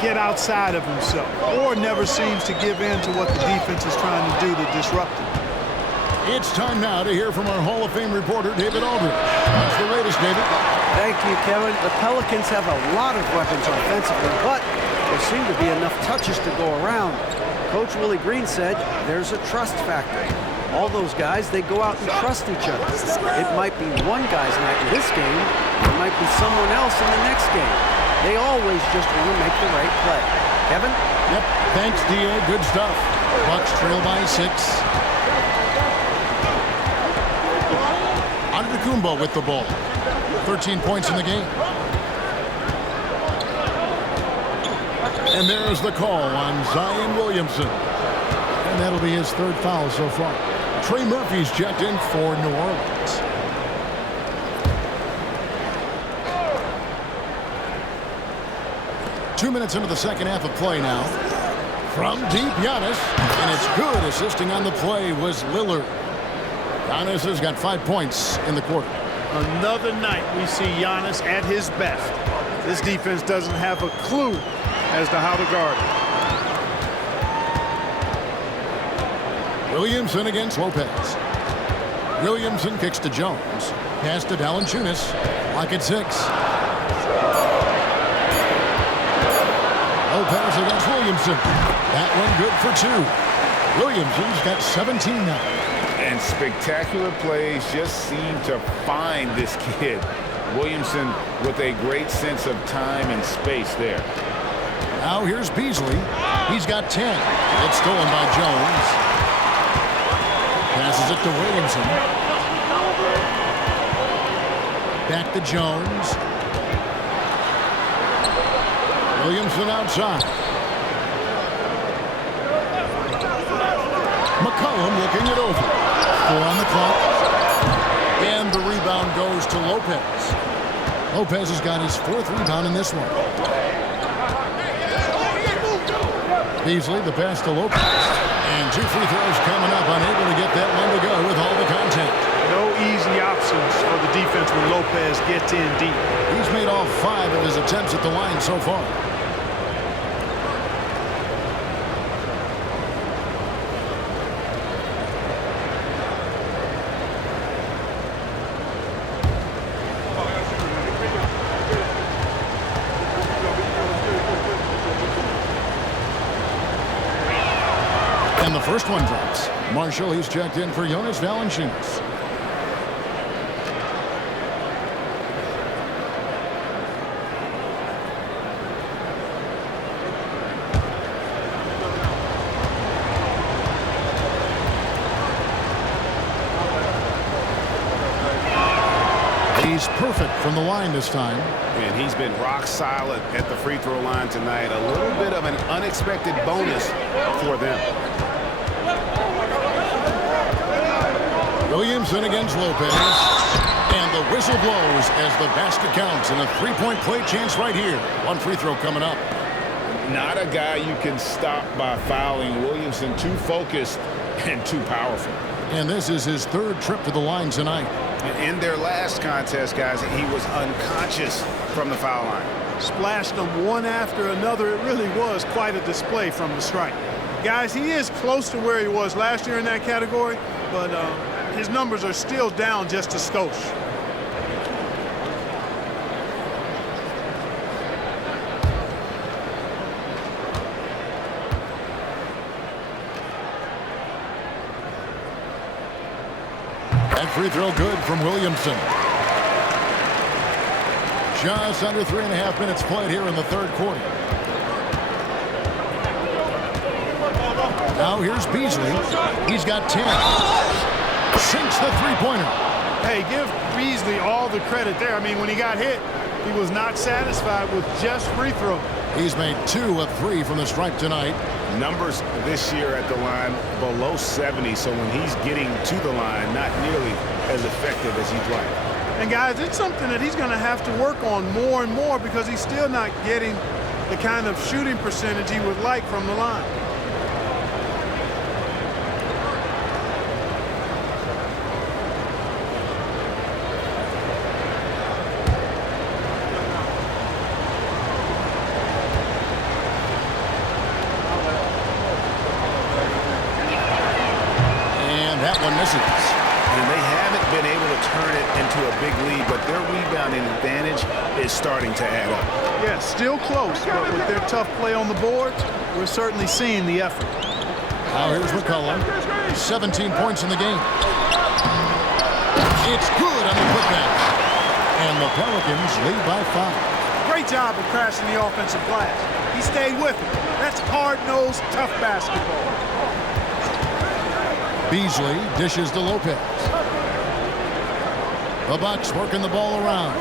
get outside of himself or never seems to give in to what the defense is trying to do to disrupt him. It's time now to hear from our Hall of Fame reporter, David Aldridge. What's the latest, David? Thank you, Kevin. The Pelicans have a lot of weapons offensively, but there seem to be enough touches to go around. Coach Willie Green said there's a trust factor. All those guys, they go out and trust each other. It might be one guy's night in this game. It might be someone else in the next game. They always just want to make the right play. Kevin? Yep. Thanks, D.A. Good stuff. Bucks trail by 6. Antetokounmpo with the ball. 13 points in the game. And there's the call on Zion Williamson. And that'll be his 3rd foul so far. Trey Murphy's checked in for New Orleans. Two minutes into the second half of play now. From deep, Giannis. And it's good. Assisting on the play was Lillard. Giannis has got 5 points in the quarter. Another night we see Giannis at his best. This defense doesn't have a clue as to how to guard him. Williamson against Lopez. Williamson kicks to Jones. Pass to Valanciunas. Lock at 6. Lopez against Williamson. That one good for 2. Williamson's got 17 now. And spectacular plays just seem to find this kid. Williamson with a great sense of time and space there. Now here's Beasley. He's got 10. It's stolen by Jones. Passes it to Williamson. Back to Jones. Williamson outside. McCollum looking it over. 4 on the clock. And the rebound goes to Lopez. Lopez has got his 4th rebound in this one. Beasley, the pass to Lopez. And 2 free throws coming up. Unable to get that one to go with all the contact. No easy options for the defense when Lopez gets in deep. He's made all 5 of his attempts at the line so far. And the first one drops. Marshall, he's checked in for Jonas Valanciunas. He's perfect from the line this time. And he's been rock solid at the free throw line tonight. A little bit of an unexpected bonus for them. Williamson against Lopez. And the whistle blows as the basket counts, and a three-point play chance right here. One free throw coming up. Not a guy you can stop by fouling. Williamson too focused and too powerful. And this is his 3rd trip to the line tonight. In their last contest, guys, he was unconscious from the foul line. Splashed them one after another. It really was quite a display from the strike. Guys, he is close to where he was last year in that category, but his numbers are still down just a skosh. That free throw good from Williamson. Just under 3.5 minutes played here in the 3rd quarter. Now here's Beasley. He's got 10. Sinks the three-pointer. Hey, give Beasley all the credit there. I mean, when he got hit, he was not satisfied with just free throw. He's made 2 of 3 from the stripe tonight. Numbers this year at the line below 70, so when he's getting to the line, not nearly as effective as he'd like. And guys, it's something that he's going to have to work on more and more because he's still not getting the kind of shooting percentage he would like from the line. That one misses. And they haven't been able to turn it into a big lead, but their rebounding advantage is starting to add up. Yeah, still close, but with their tough play on the boards, we're certainly seeing the effort. Now here's McCollum. 17 points in the game. It's good on the putback. And the Pelicans lead by 5. Great job of crashing the offensive glass. He stayed with it. That's hard-nosed, tough basketball. Beasley dishes to Lopez. The Bucks working the ball around.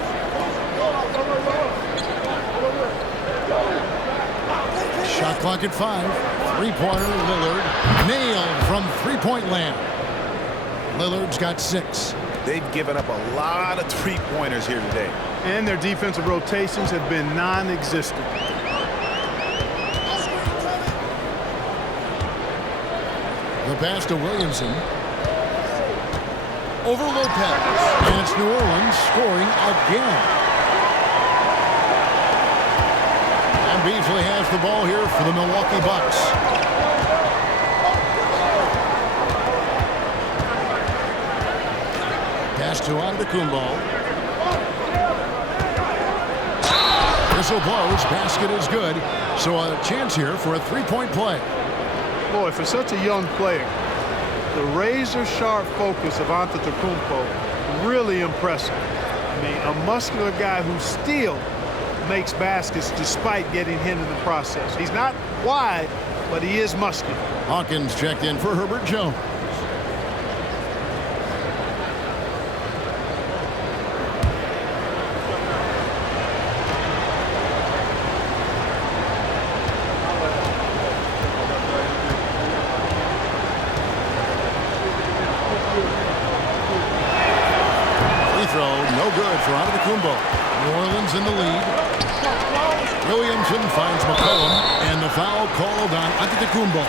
Shot clock at 5. Three-pointer, Lillard. Nailed from three-point land. Lillard's got 6. They've given up a lot of three-pointers here today. And their defensive rotations have been non-existent. The pass to Williamson. Over Lopez. And it's New Orleans scoring again. And Beasley has the ball here for the Milwaukee Bucks. Pass to Antetokounmpo. Whistle blows. Basket is good. So a chance here for a three-point play. Boy, for such a young player, the razor-sharp focus of Antetokounmpo, really impressive. I mean, a muscular guy who still makes baskets despite getting hit in the process. He's not wide, but he is muscular. Hawkins checked in for Herbert Jones. For Antetokounmpo. New Orleans in the lead. Williamson finds McCollum, and the foul called on Antetokounmpo.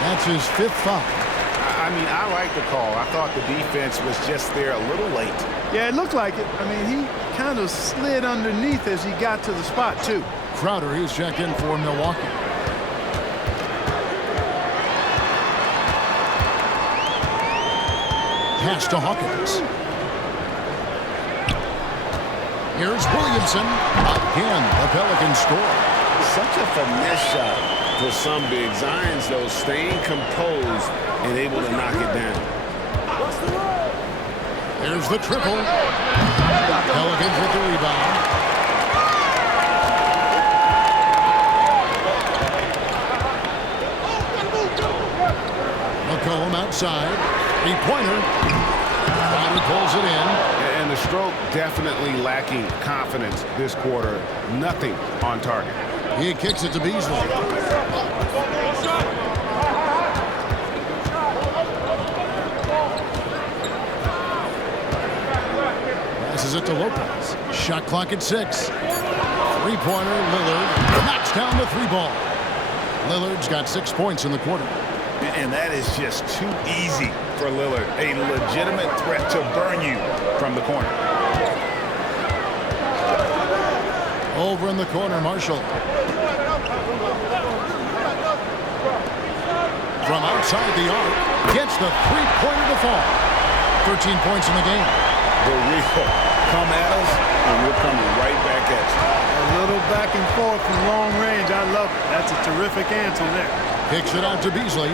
That's his 5th foul. I I mean, I like the call. I thought the defense was just there a little late. Yeah, it looked like it. I mean, he kind of slid underneath as he got to the spot, too. Crowder, he's checked in for Milwaukee. Pass to Hawkins. Here's Williamson. Again, the Pelicans score. Such a finesse shot for some big. Zions, though, staying composed and able to knock it down. There's the triple. Pelicans with the rebound. McCollum outside. Three-pointer. Crowder pulls it in. And the stroke definitely lacking confidence this quarter. Nothing on target. He kicks it to Beasley. Passes it to Lopez. Shot clock at 6. Three-pointer, Lillard knocks down the three ball. Lillard's got 6 points in the quarter. And that is just too easy for Lillard. A legitimate threat to burn you from the corner. Over in the corner, Marshall. From outside the arc, gets the three-pointer to fall. 13 points in the game. The real come at us, and we're coming right back at you. A little back and forth from long range. I love it. That's a terrific answer there. Kicks it out to Beasley.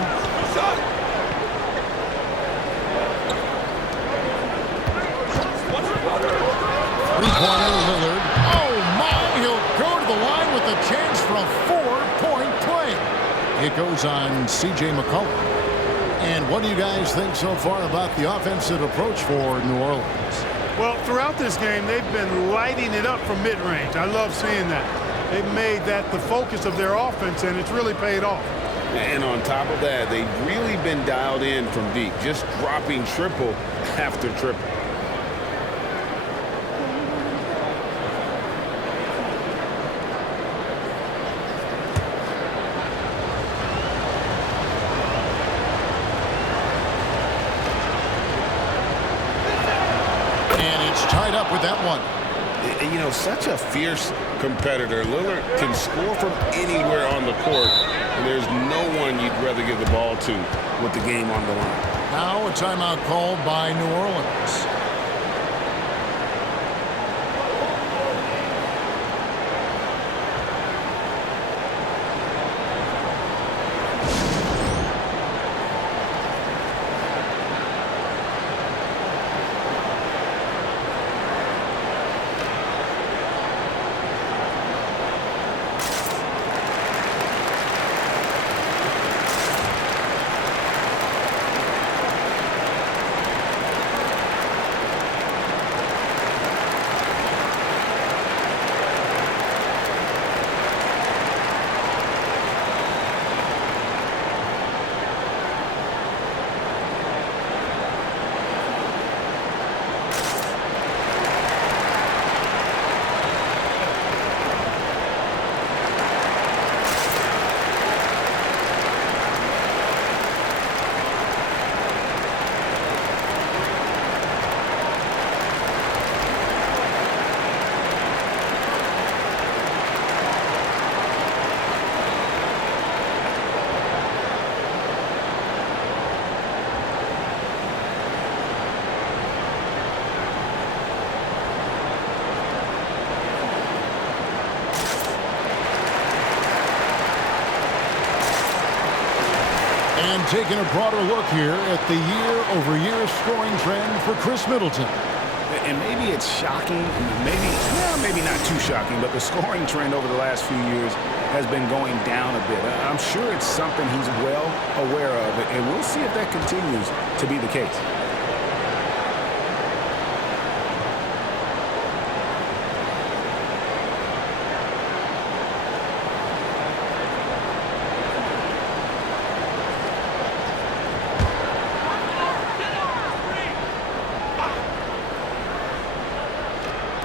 Three-pointer, Lillard. Oh, my! He'll go to the line with a chance for a 4-point play. It goes on C.J. McCollum. And what do you guys think so far about the offensive approach for New Orleans? Well, throughout this game, they've been lighting it up from mid-range. I love seeing that. They've made that the focus of their offense, and it's really paid off. And on top of that, they've really been dialed in from deep, just dropping triple after triple. Tied up with that one. You know, such a fierce competitor. Lillard can score from anywhere on the court, and there's no one you'd rather give the ball to with the game on the line. Now a timeout called by New Orleans. And taking a broader look here at the year-over-year scoring trend for Chris Middleton. And maybe it's shocking, maybe not too shocking, but the scoring trend over the last few years has been going down a bit. I'm sure it's something he's well aware of, and we'll see if that continues to be the case.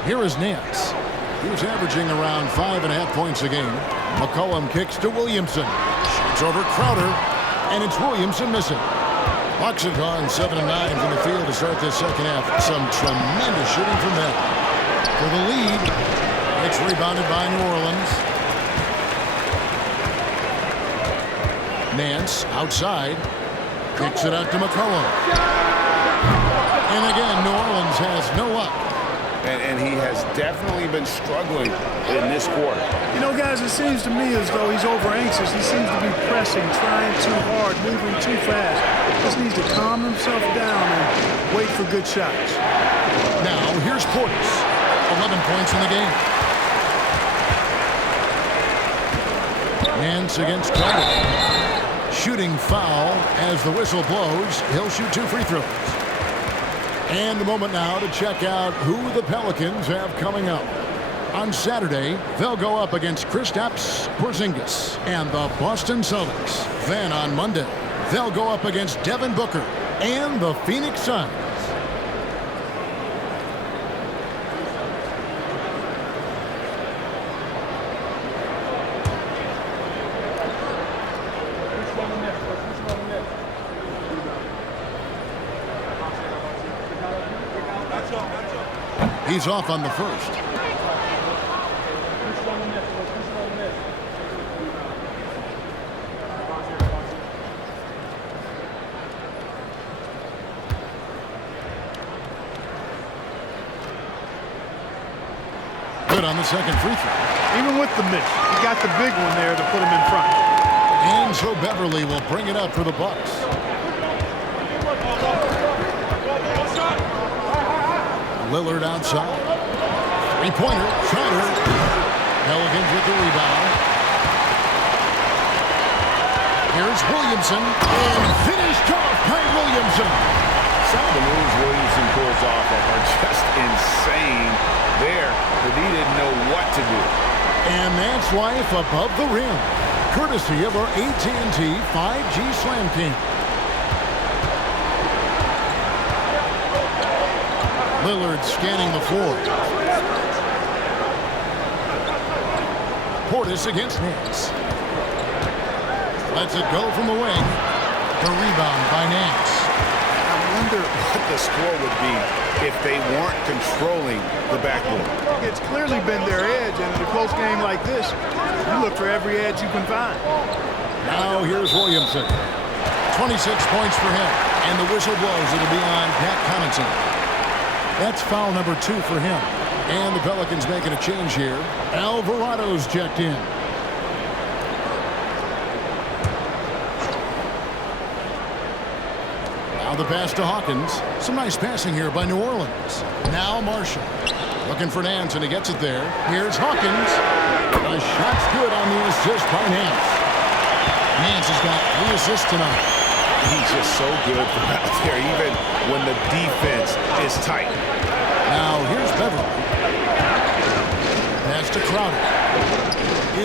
Here is Nance. He was averaging around 5.5 points a game. McCollum kicks to Williamson. Shoots over Crowder, and it's Williamson missing. Bucks have gone 7 of 9 from the field to start this second half. Some tremendous shooting from them. For the lead, it's rebounded by New Orleans. Nance outside. Kicks it out to McCollum. And again, New Orleans has no luck. And he has definitely been struggling in this quarter. You know, guys, it seems to me as though he's over-anxious. He seems to be pressing, trying too hard, moving too fast. Just needs to calm himself down and wait for good shots. Now, here's Portis. 11 points in the game. Nance against Carter. Shooting foul as the whistle blows. He'll shoot 2 free throws. And a moment now to check out who the Pelicans have coming up. On Saturday, they'll go up against Kristaps Porzingis and the Boston Celtics. Then on Monday, they'll go up against Devin Booker and the Phoenix Suns. He's off on the first. Good on the second free throw. Even with the miss, he got the big one there to put him in front. And so Beverly will bring it up for the Bucks. Lillard outside. Three-pointer. Schroeder. Pelicans with the rebound. Here's Williamson. And finished off by Williamson. Some of the moves Williamson pulls off are just insane there, but he didn't know what to do. And that's life above the rim. Courtesy of our AT&T 5G Slam King. Lillard scanning the floor. Portis against Nance. Lets it go from the wing. The rebound by Nance. I wonder what the score would be if they weren't controlling the backboard. It's clearly been their edge, and in a close game like this, you look for every edge you can find. Now here's Williamson. 26 points for him. And the whistle blows. It'll be on Pat Connaughton. That's foul number 2 for him. And the Pelicans making a change here. Alvarado's checked in. Now the pass to Hawkins. Some nice passing here by New Orleans. Now Marshall. Looking for Nance, and he gets it there. Here's Hawkins. The shot's good on the assist by Nance. Nance has got 3 assists tonight. He's just so good from out there, even when the defense is tight. Now here's Beverly. Pass to Crowder.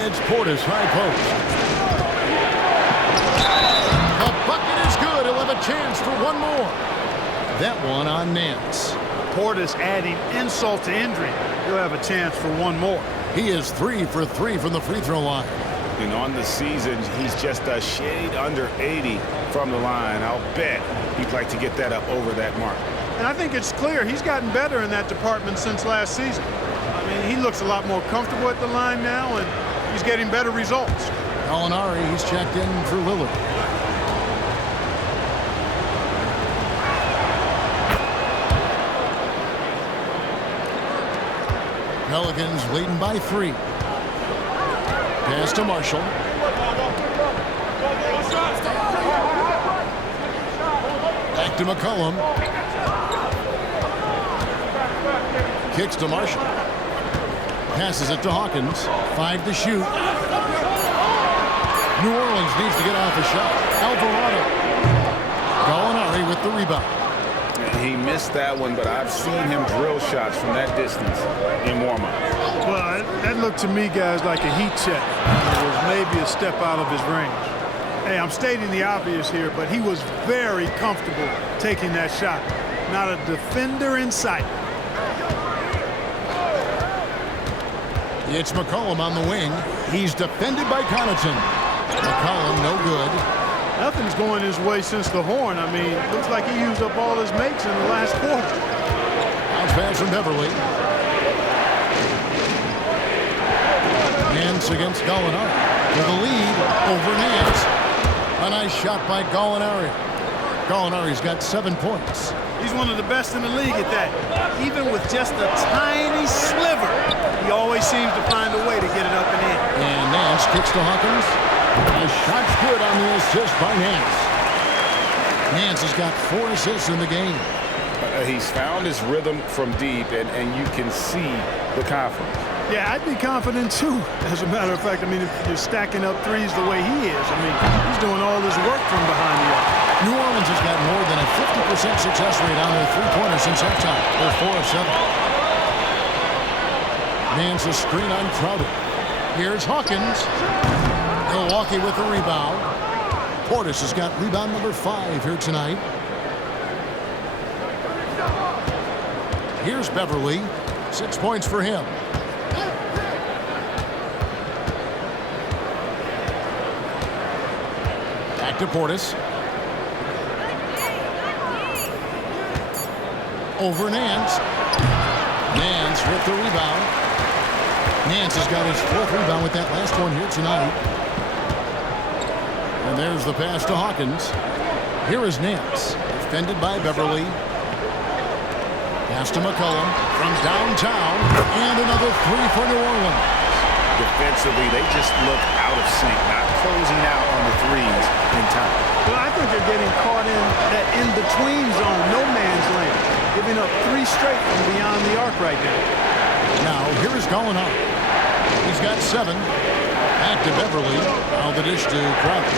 It's Portis, high post. The bucket is good. He'll have a chance for one more. That one on Nance. Portis adding insult to injury. He'll have a chance for one more. He is 3 for 3 from the free throw line. And on the season, he's just a shade under 80 from the line. I'll bet he'd like to get that up over that mark. And I think it's clear he's gotten better in that department since last season. I mean, he looks a lot more comfortable at the line now, and he's getting better results. Gallinari, he's checked in for Lillard. Pelicans leading by 3. Pass to Marshall. Back to McCollum. Kicks to Marshall. Passes it to Hawkins. 5 to shoot. New Orleans needs to get off a shot. Alvarado. Gallinari with the rebound. He missed that one, but I've seen him drill shots from that distance in warm-up. Well, that looked to me, guys, like a heat check. It was maybe a step out of his range. Hey, I'm stating the obvious here, but he was very comfortable taking that shot. Not a defender in sight. It's McCollum on the wing. He's defended by Connaughton. McCollum no good. Nothing's going his way since the horn. I mean, looks like he used up all his mates in the last quarter. Bounce pass from Beverly. Nance against Gallinari. For the lead over Nance. A nice shot by Gallinari. Gallinari's got 7 points. He's one of the best in the league at that. Even with just a tiny sliver, he always seems to find a way to get it up and in. And Nance kicks to Hawkins. The shot's good on the assist by Nance. Nance has got 4 assists in the game. He's found his rhythm from deep, and you can see the confidence. Yeah, I'd be confident too, as a matter of fact. I mean, if you're stacking up threes the way he is, I mean, he's doing all this work from behind the arc. New Orleans has got more than a 50% success rate on their three-pointers since halftime. They're 4 of 7. Nance a screen on Crowder. Here's Hawkins. Milwaukee with the rebound. Portis has got rebound number 5 here tonight. Here's Beverly. 6 points for him. Back to Portis. Over Nance. Nance with the rebound. Nance has got his 4th rebound with that last one here tonight. And there's the pass to Hawkins. Here is Nance, defended by Beverly. Pass to McCollum from downtown, and another 3 for New Orleans. Defensively, they just look out of sync, not closing out on the threes in time. Well, I think they're getting caught in that in-between zone, no man's land, giving up 3 straight from beyond the arc right now. Now, here is Gallinari. He's got 7. Back to Beverly. Now the dish to Crowder.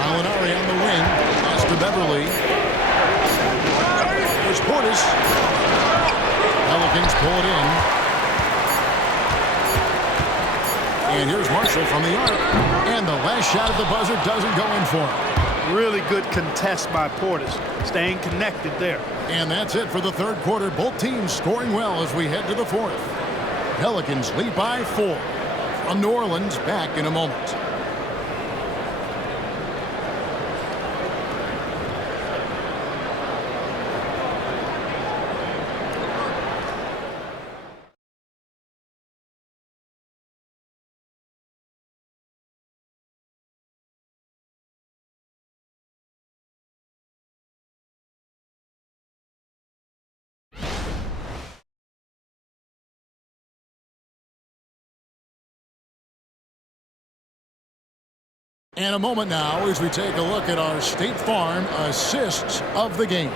Gallinari on the wing. Pass to Beverly. There's Portis. Pelicans pull it in. And here's Marshall from the arc. And the last shot at the buzzer doesn't go in for him. Really good contest by Portis. Staying connected there. And that's it for the 3rd quarter. Both teams scoring well as we head to the 4th. Pelicans lead by 4. From New Orleans, back in a moment. And a moment now as we take a look at our State Farm assists of the game.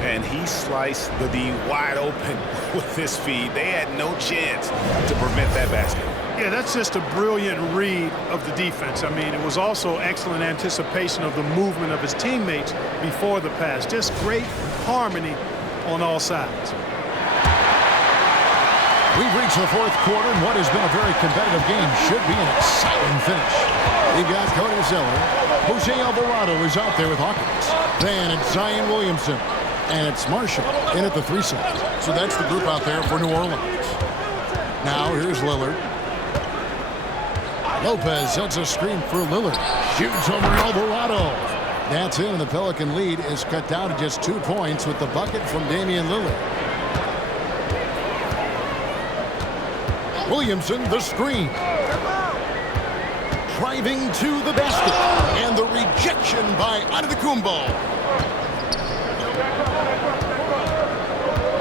And he sliced the D wide open with his feed. They had no chance to prevent that basket. Yeah, that's just a brilliant read of the defense. I mean, it was also excellent anticipation of the movement of his teammates before the pass. Just great harmony on all sides. We've reached the 4th quarter, and what has been a very competitive game should be an exciting finish. We've got Cody Zeller. Jose Alvarado is out there with Hawkins. Then it's Zion Williamson. And it's Marshall in at the 3 slot. So that's the group out there for New Orleans. Now here's Lillard. Lopez sets a screen for Lillard. Shoots over Alvarado. That's in, and the Pelican lead is cut down to just 2 points with the bucket from Damian Lillard. Williamson, the screen. Driving to the basket. And the rejection by Antetokounmpo.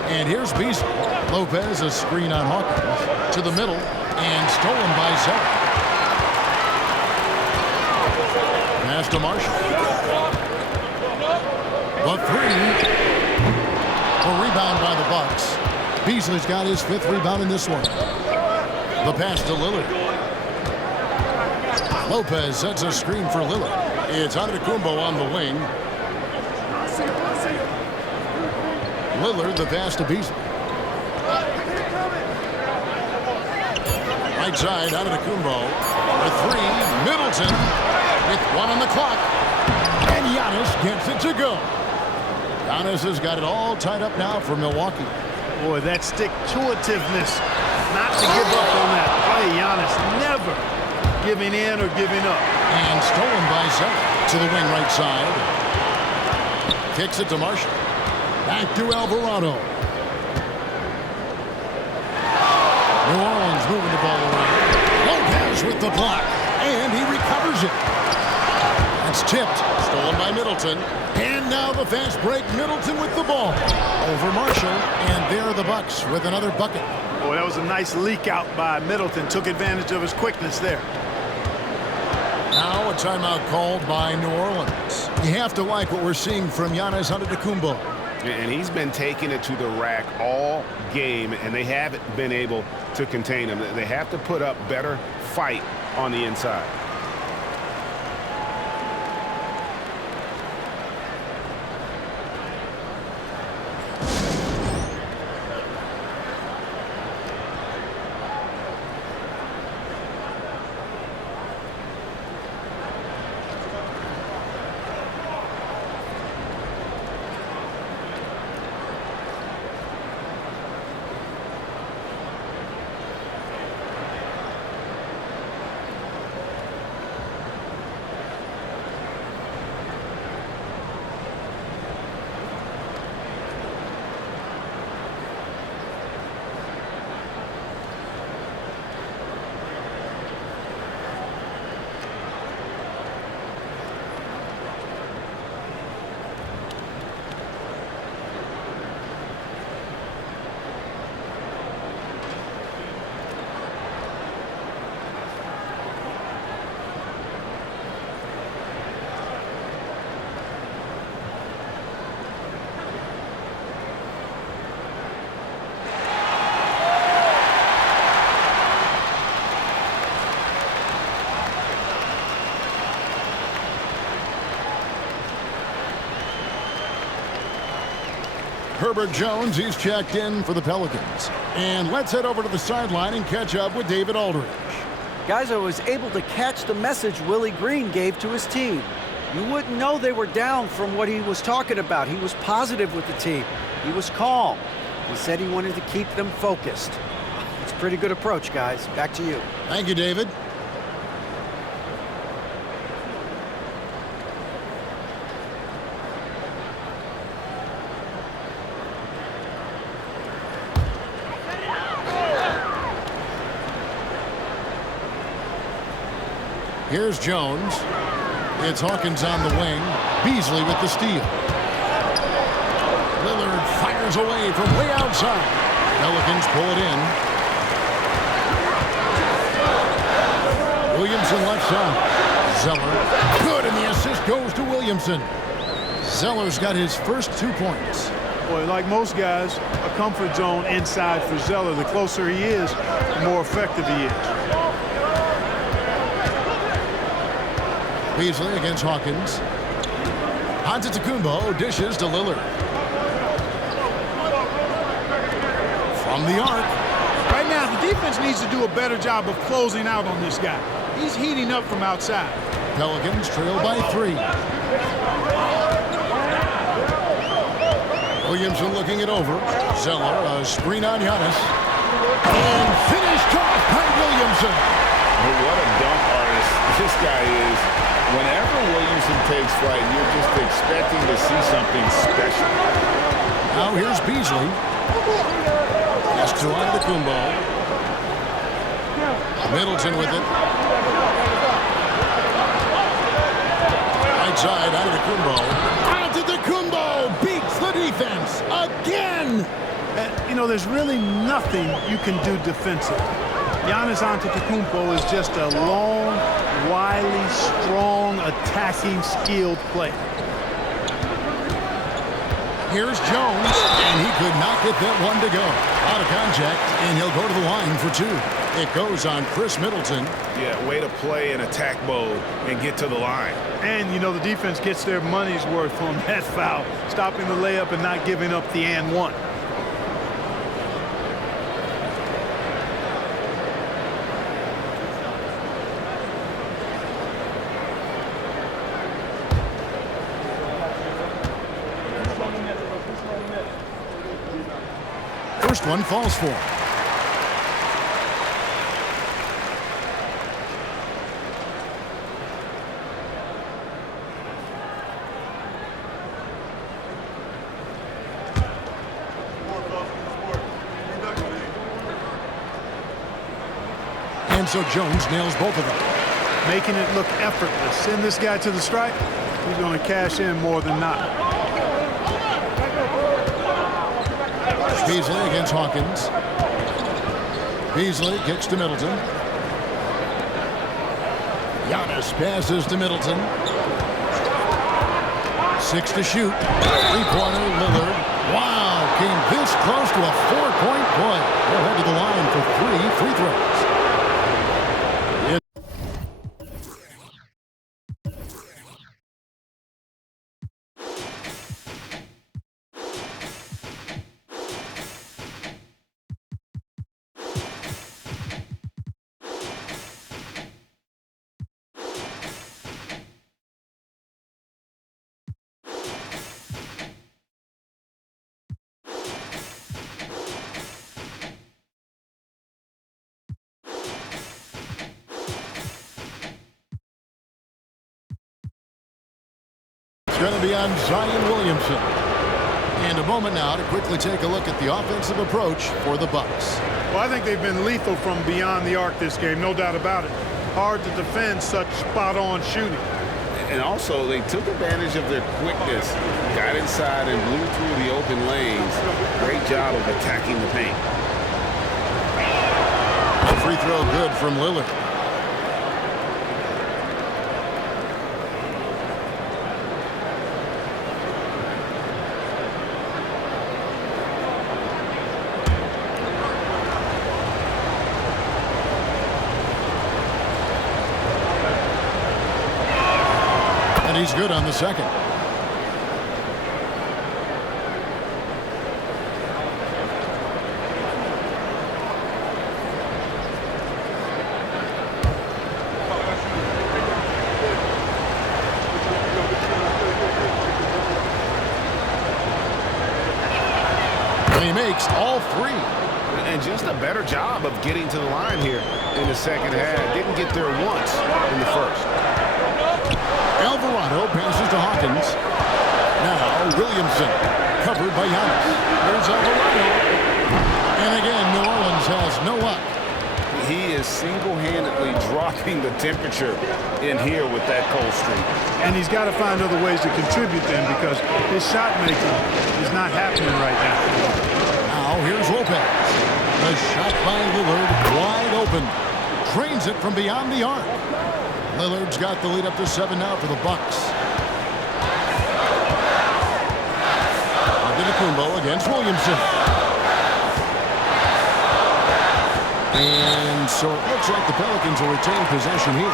And here's Beasley. Lopez, a screen on Hawkins. To the middle. And stolen by Zeller. Pass to Marshall. The 3. A rebound by the Bucks. Beasley's got his 5th rebound in this one. The pass to Lillard. Lopez sets a screen for Lillard. It's Antetokounmpo on the wing. Lillard, the pass to Beasley. Right side, Antetokounmpo. The 3, Middleton with 1 on the clock. And Giannis gets it to go. Giannis has got it all tied up now for Milwaukee. Boy, that stick-to-itiveness. Not to give up on that play. Giannis never giving in or giving up. And stolen by Zeller. To the wing right side. Kicks it to Marshall. Back to Alvarado. New Orleans moving the ball around. Lopez with the block. And he recovers it. It's tipped. Stolen by Middleton. And now the fast break. Middleton with the ball. Over Marshall. And there are the Bucks with another bucket. Boy, that was a nice leak out by Middleton. Took advantage of his quickness there. Now a timeout called by New Orleans. You have to like what we're seeing from Giannis Antetokounmpo. And he's been taking it to the rack all game, and they haven't been able to contain him. They have to put up better fight on the inside. Herbert Jones, he's checked in for the Pelicans. And let's head over to the sideline and catch up with David Aldridge. Guys, I was able to catch the message Willie Green gave to his team. You wouldn't know they were down from what he was talking about. He was positive with the team. He was calm. He said he wanted to keep them focused. It's a pretty good approach, guys. Back to you. Thank you, David. Here's Jones. It's Hawkins on the wing. Beasley with the steal. Lillard fires away from way outside. Pelicans pull it in. Williamson left side. Zeller. Good, and the assist goes to Williamson. Zeller's got his first 2 points. Boy, like most guys, a comfort zone inside for Zeller. The closer he is, the more effective he is. Beasley against Hawkins. Antetokounmpo dishes to Lillard. From the arc. Right now, the defense needs to do a better job of closing out on this guy. He's heating up from outside. Pelicans trail by 3. Williamson looking it over. Zeller, a screen on Giannis. And finished off by Williamson. Well, what a dunk artist this guy is. Whenever Williamson takes flight, you're just expecting to see something special. Now here's Beasley. Pass to Antetokounmpo. Middleton with it. Right side, Antetokounmpo. Antetokounmpo beats the defense again. You know, there's really nothing you can do defensively. Giannis Antetokounmpo is just a long, wily, strong, attacking, skilled player. Here's Jones, and he could not get that one to go. Out of contact, and he'll go to the line for 2. It goes on Chris Middleton. Yeah, way to play in attack mode and get to the line. And, you know, the defense gets their money's worth on that foul, stopping the layup and not giving up the and one. First one falls for. And so Jones nails both of them. Making it look effortless. Send this guy to the stripe. He's going to cash in more than not. Beasley against Hawkins. Beasley kicks to Middleton. Giannis passes to Middleton. 6 to shoot. Three-pointer, Lillard. Wow, came this close to a 4-point play. They'll head to the line for 3 free throws. It's going to be on Zion Williamson. And a moment now to quickly take a look at the offensive approach for the Bucks. Well, I think they've been lethal from beyond the arc this game, no doubt about it. Hard to defend such spot-on shooting. And also, they took advantage of their quickness, got inside and blew through the open lanes. Great job of attacking the paint. A free throw good from Lillard. He's good on the second. And he makes all 3. And just a better job of getting to the line here in the second half. Didn't get there once in the first. Alvarado passes to Hawkins. Now Williamson, covered by Giannis. There's Alvarado. And again, New Orleans has no luck. He is single-handedly dropping the temperature in here with that cold streak. And he's got to find other ways to contribute then, because his shot making is not happening right now. Now here's Lopez. The shot by Lillard, wide open. Drains it from beyond the arc. Lillard's got the lead up to 7 now for the Bucks. Antetokounmpo against Williamson. And so it looks like the Pelicans will retain possession here.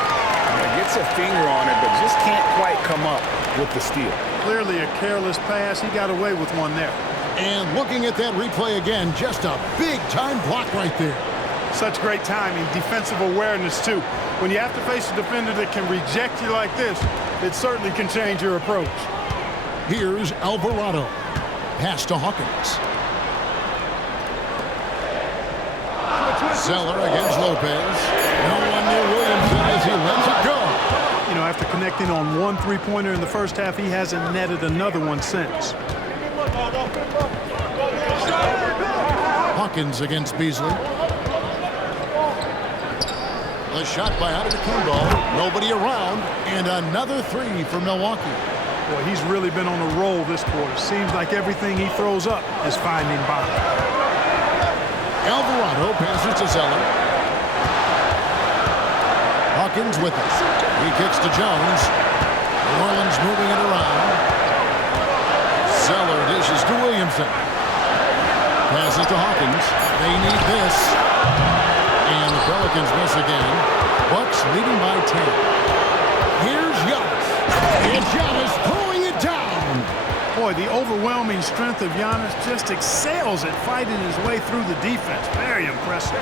Gets a finger on it, but just can't quite come up with the steal. Clearly a careless pass. He got away with one there. And looking at that replay again, just a big-time block right there. Such great timing, defensive awareness, too. When you have to face a defender that can reject you like this, it certainly can change your approach. Here's Alvarado. Pass to Hawkins. Zeller against Lopez. No one near Williamson as he lets it go. You know, after connecting on 1 3-pointer in the first half, he hasn't netted another one since. Hawkins against Beasley. The shot by Antetokounmpo. Nobody around. And another 3 for Milwaukee. Boy, he's really been on a roll this quarter. Seems like everything he throws up is finding bottom. Alvarado passes to Zeller. Hawkins with it. He kicks to Jones. New Orleans moving it around. Zeller dishes to Williamson. Passes to Hawkins. They need this. And the Pelicans miss again. Bucks leading by 10. Here's Giannis. And Giannis throwing it down. Boy, the overwhelming strength of Giannis just excels at fighting his way through the defense. Very impressive.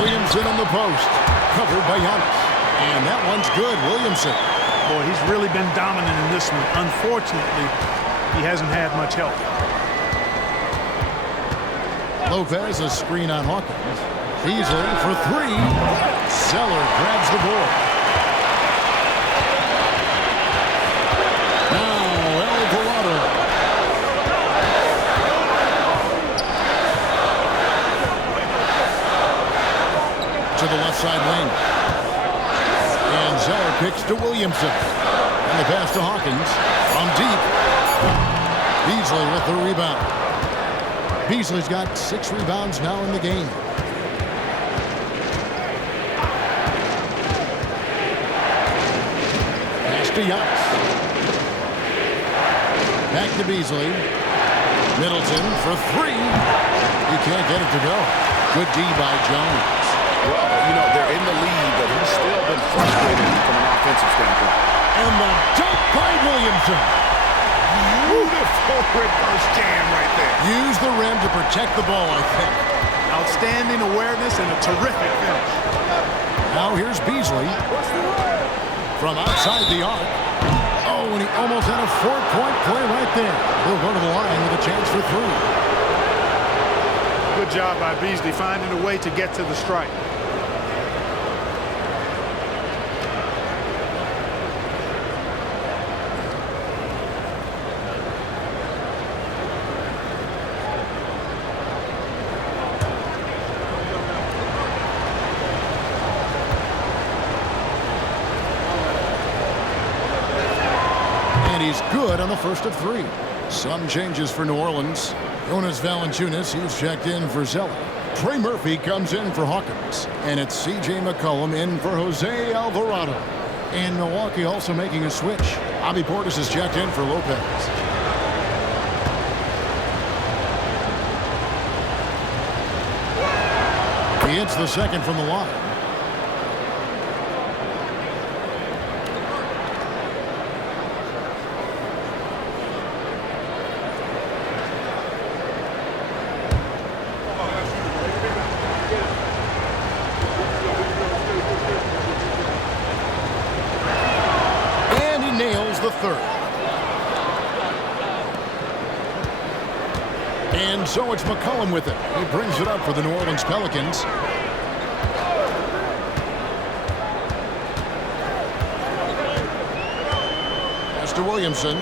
Williamson on the post. Covered by Giannis. And that one's good. Williamson. Boy, he's really been dominant in this one. Unfortunately, he hasn't had much help. Lopez, a screen on Hawkins. Beasley for 3. Zeller grabs the board. Now Alvarado. side wing. And Zeller kicks to Williamson. And the pass to Hawkins from deep. Beasley with the rebound. Beasley's got 6 rebounds now in the game. Pass to Giannis. Back to Beasley. Middleton for 3. He can't get it to go. Good D by Jones. Well, you know, they're in the lead, but he's still been frustrated from an offensive standpoint. And the dunk by Williamson. Beautiful reverse jam right there. Use the rim to protect the ball, I think. Outstanding awareness and a terrific finish. Now here's Beasley. From outside the arc. Oh, and he almost had a 4-point play right there. He'll go to the line with a chance for 3. Good job by Beasley finding a way to get to the strike. And he's good on the first of 3. Some changes for New Orleans. Jonas Valanciunas, he's checked in for Zeller. Trey Murphy comes in for Hawkins. And it's C.J. McCollum in for Jose Alvarado. And Milwaukee also making a switch. Bobby Portis is checked in for Lopez. He hits the second from the line. Nails the third. And so it's McCollum with it. He brings it up for the New Orleans Pelicans. Pass to Williamson.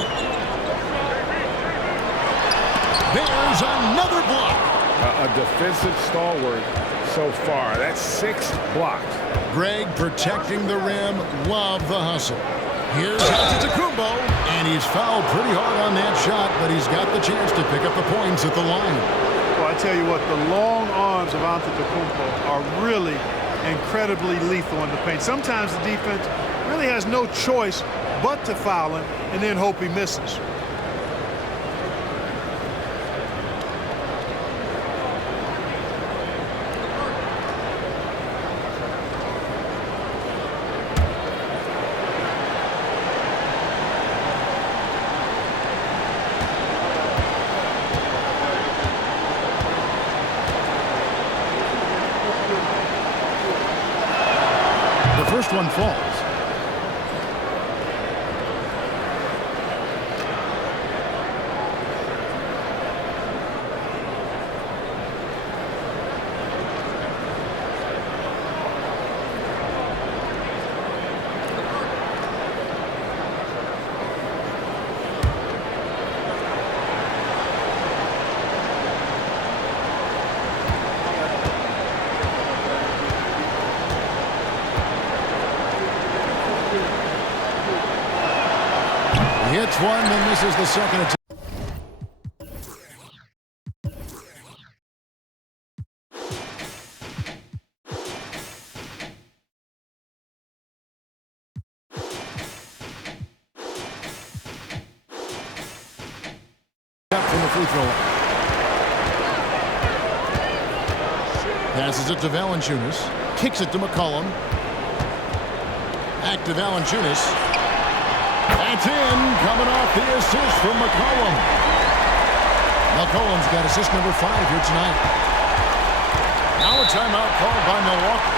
There's another block. A defensive stalwart so far. That's 6 blocks. Greg protecting the rim. Love the hustle. Here's Antetokounmpo, and he's fouled pretty hard on that shot, but he's got the chance to pick up the points at the line. Well, I tell you what, the long arms of Antetokounmpo are really incredibly lethal in the paint. Sometimes the defense really has no choice but to foul him and then hope he misses. First one falls. Hits one, then misses the second attempt. From the free throw line. Passes it to Valanciunas. Kicks it to McCollum. Back to Valanciunas. That's in, coming off the assist from McCollum. McCollum's got assist number 5 here tonight. Now a timeout called by Milwaukee.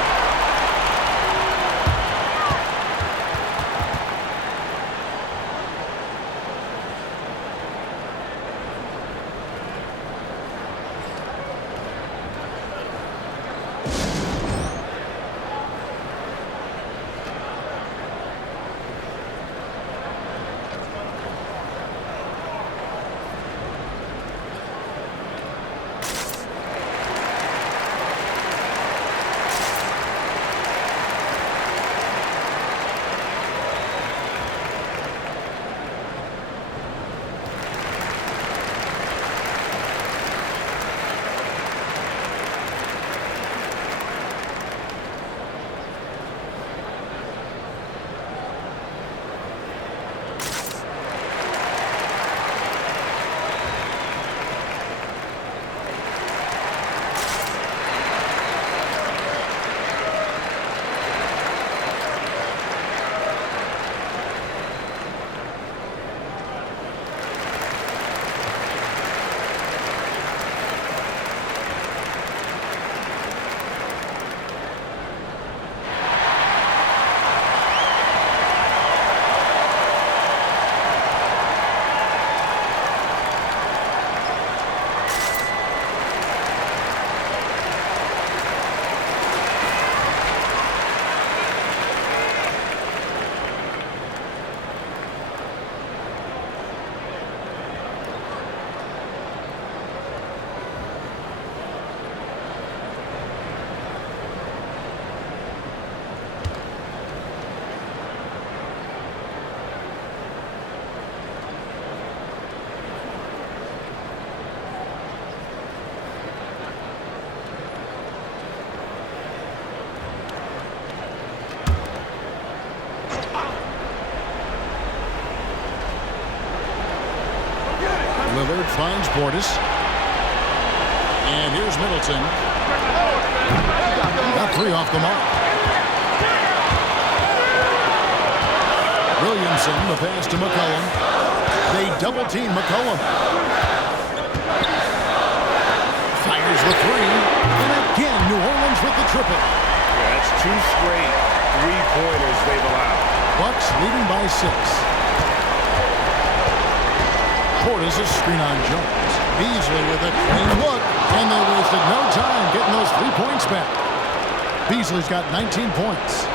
Lillard finds Portis. And here's Middleton. Got 3 off the mark. Williamson, the pass to McCollum. They double-team McCollum. Fires the 3. And again, New Orleans with the triple. Yeah, that's 2 straight three-pointers they've allowed. Bucks leading by 6. Portis a screen on Jones. Beasley with a clean look. And they wasted no time getting those 3 points back. Beasley's got 19 points.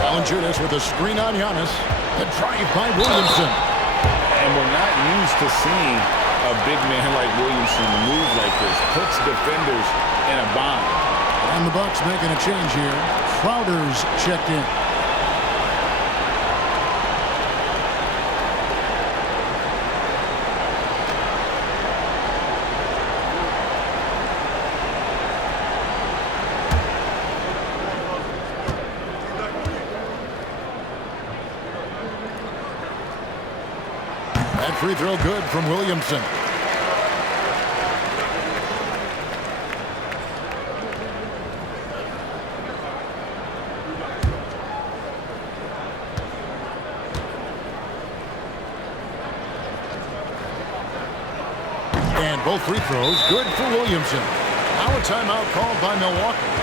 Valanciunas with a screen on Giannis. The drive by Williamson. And we're not used to seeing a big man like Williamson move like this. Puts defenders in a bind. And the Bucks making a change here. Crowder's checked in. That free throw good from Williamson. And both free throws good for Williamson. Now a timeout called by Milwaukee.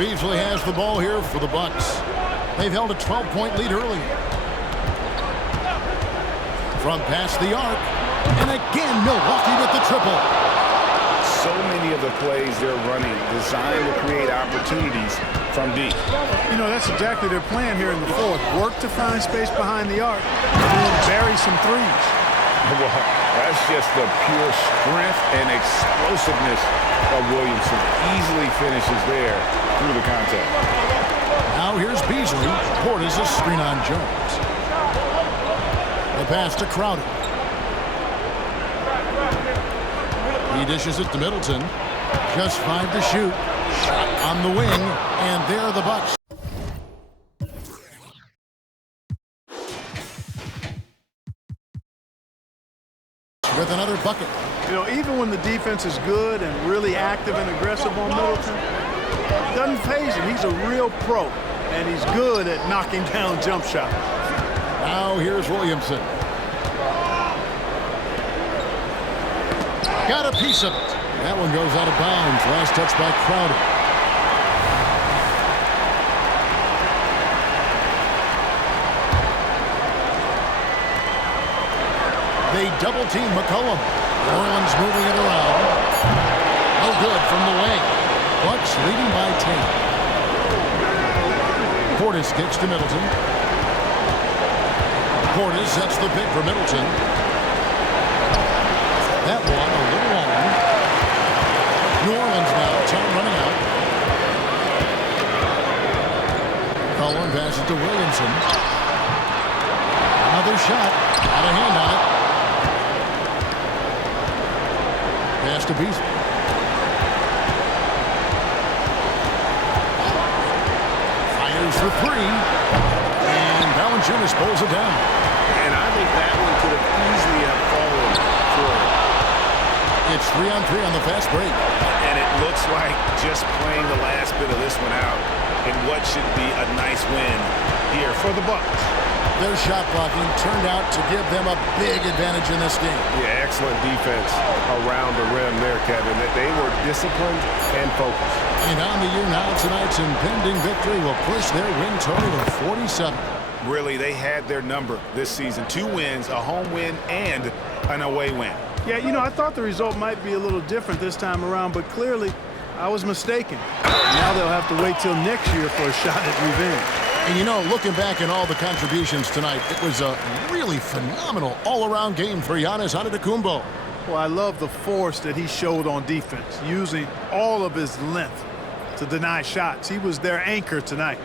Beasley has the ball here for the Bucks. They've held a 12-point lead early. From past the arc. And again, Milwaukee with the triple. So many of the plays they're running designed to create opportunities from deep. You know, that's exactly their plan here in the fourth. Work to find space behind the arc and then bury some threes. Well, that's just the pure strength and explosiveness of Williamson. Easily finishes there through the contact. Now here's Beasley. Portis a screen on Jones. The pass to Crowder. He dishes it to Middleton. Just 5 to shoot. Shot on the wing. And there are the Bucks. With another bucket. You know, even when the defense is good and really active and aggressive on Middleton, it doesn't faze him. He's a real pro, and he's good at knocking down jump shots. Now here's Williamson. Got a piece of it. That one goes out of bounds. Last touch by Crowder. They double-team McCollum. New Orleans moving it around. No good from the wing. Bucks leading by 10. Portis kicks to Middleton. Portis sets the pick for Middleton. That one a little long. New Orleans now, time running out. Cullen passes to Williamson. Another shot. Got a hand on it. Pass to Beasley. Fires for three. And Valanciunas pulls it down. And I think that one could have easily have fallen for him. It's 3-on-3 on the fast break. And it looks like just playing the last bit of this one out in what should be a nice win here for the Bucks. Their shot blocking turned out to give them a big advantage in this game. Yeah, excellent defense around the rim there, Kevin. They were disciplined and focused. And on the year now, tonight's impending victory will push their win total to 47. Really, they had their number this season. 2 wins, a home win, and an away win. Yeah, you know, I thought the result might be a little different this time around, but clearly I was mistaken. Now they'll have to wait till next year for a shot at revenge. And you know, looking back at all the contributions tonight, it was a really phenomenal all-around game for Giannis Antetokounmpo. Well, I love the force that he showed on defense, using all of his length to deny shots. He was their anchor tonight.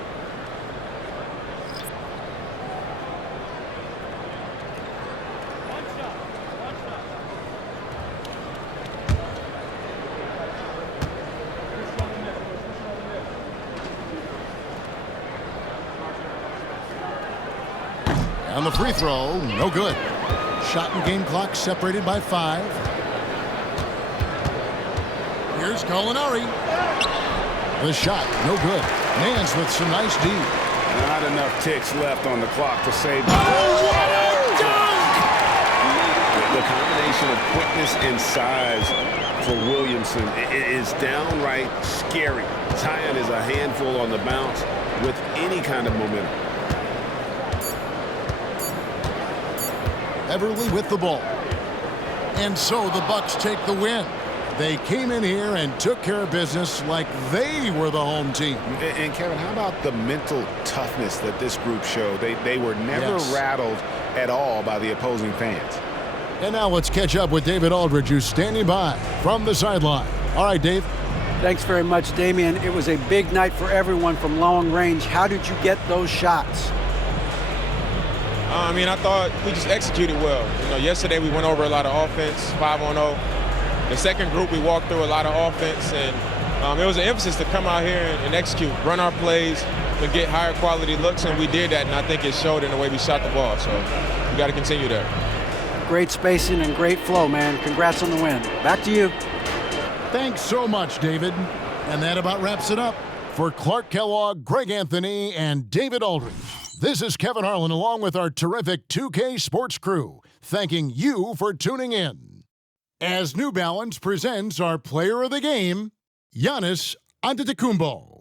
On the free throw, no good. Shot and game clock separated by 5. Here's Gallinari. The shot, no good. Nance with some nice D. Not enough ticks left on the clock to save. Oh, what a dunk! The combination of quickness and size for Williamson is downright scary. Zion is a handful on the bounce with any kind of momentum. Everly with the ball. And so the Bucks take the win. They came in here and took care of business like they were the home team. And Kevin, how about the mental toughness that this group showed? They were never rattled at all by the opposing fans. And now let's catch up with David Aldridge, who's standing by from the sideline. All right, Dave. Thanks very much, Damian. It was a big night for everyone from long range. How did you get those shots? I mean, I thought we just executed well. You know, yesterday we went over a lot of offense, 5-on-0. The second group, we walked through a lot of offense, and it was an emphasis to come out here and execute, run our plays, and get higher quality looks, and we did that, and I think it showed in the way we shot the ball. So we got to continue there. Great spacing and great flow, man. Congrats on the win. Back to you. Thanks so much, David. And that about wraps it up. For Clark Kellogg, Greg Anthony, and David Aldridge, this is Kevin Harlan along with our terrific 2K Sports crew, thanking you for tuning in. As New Balance presents our player of the game, Giannis Antetokounmpo.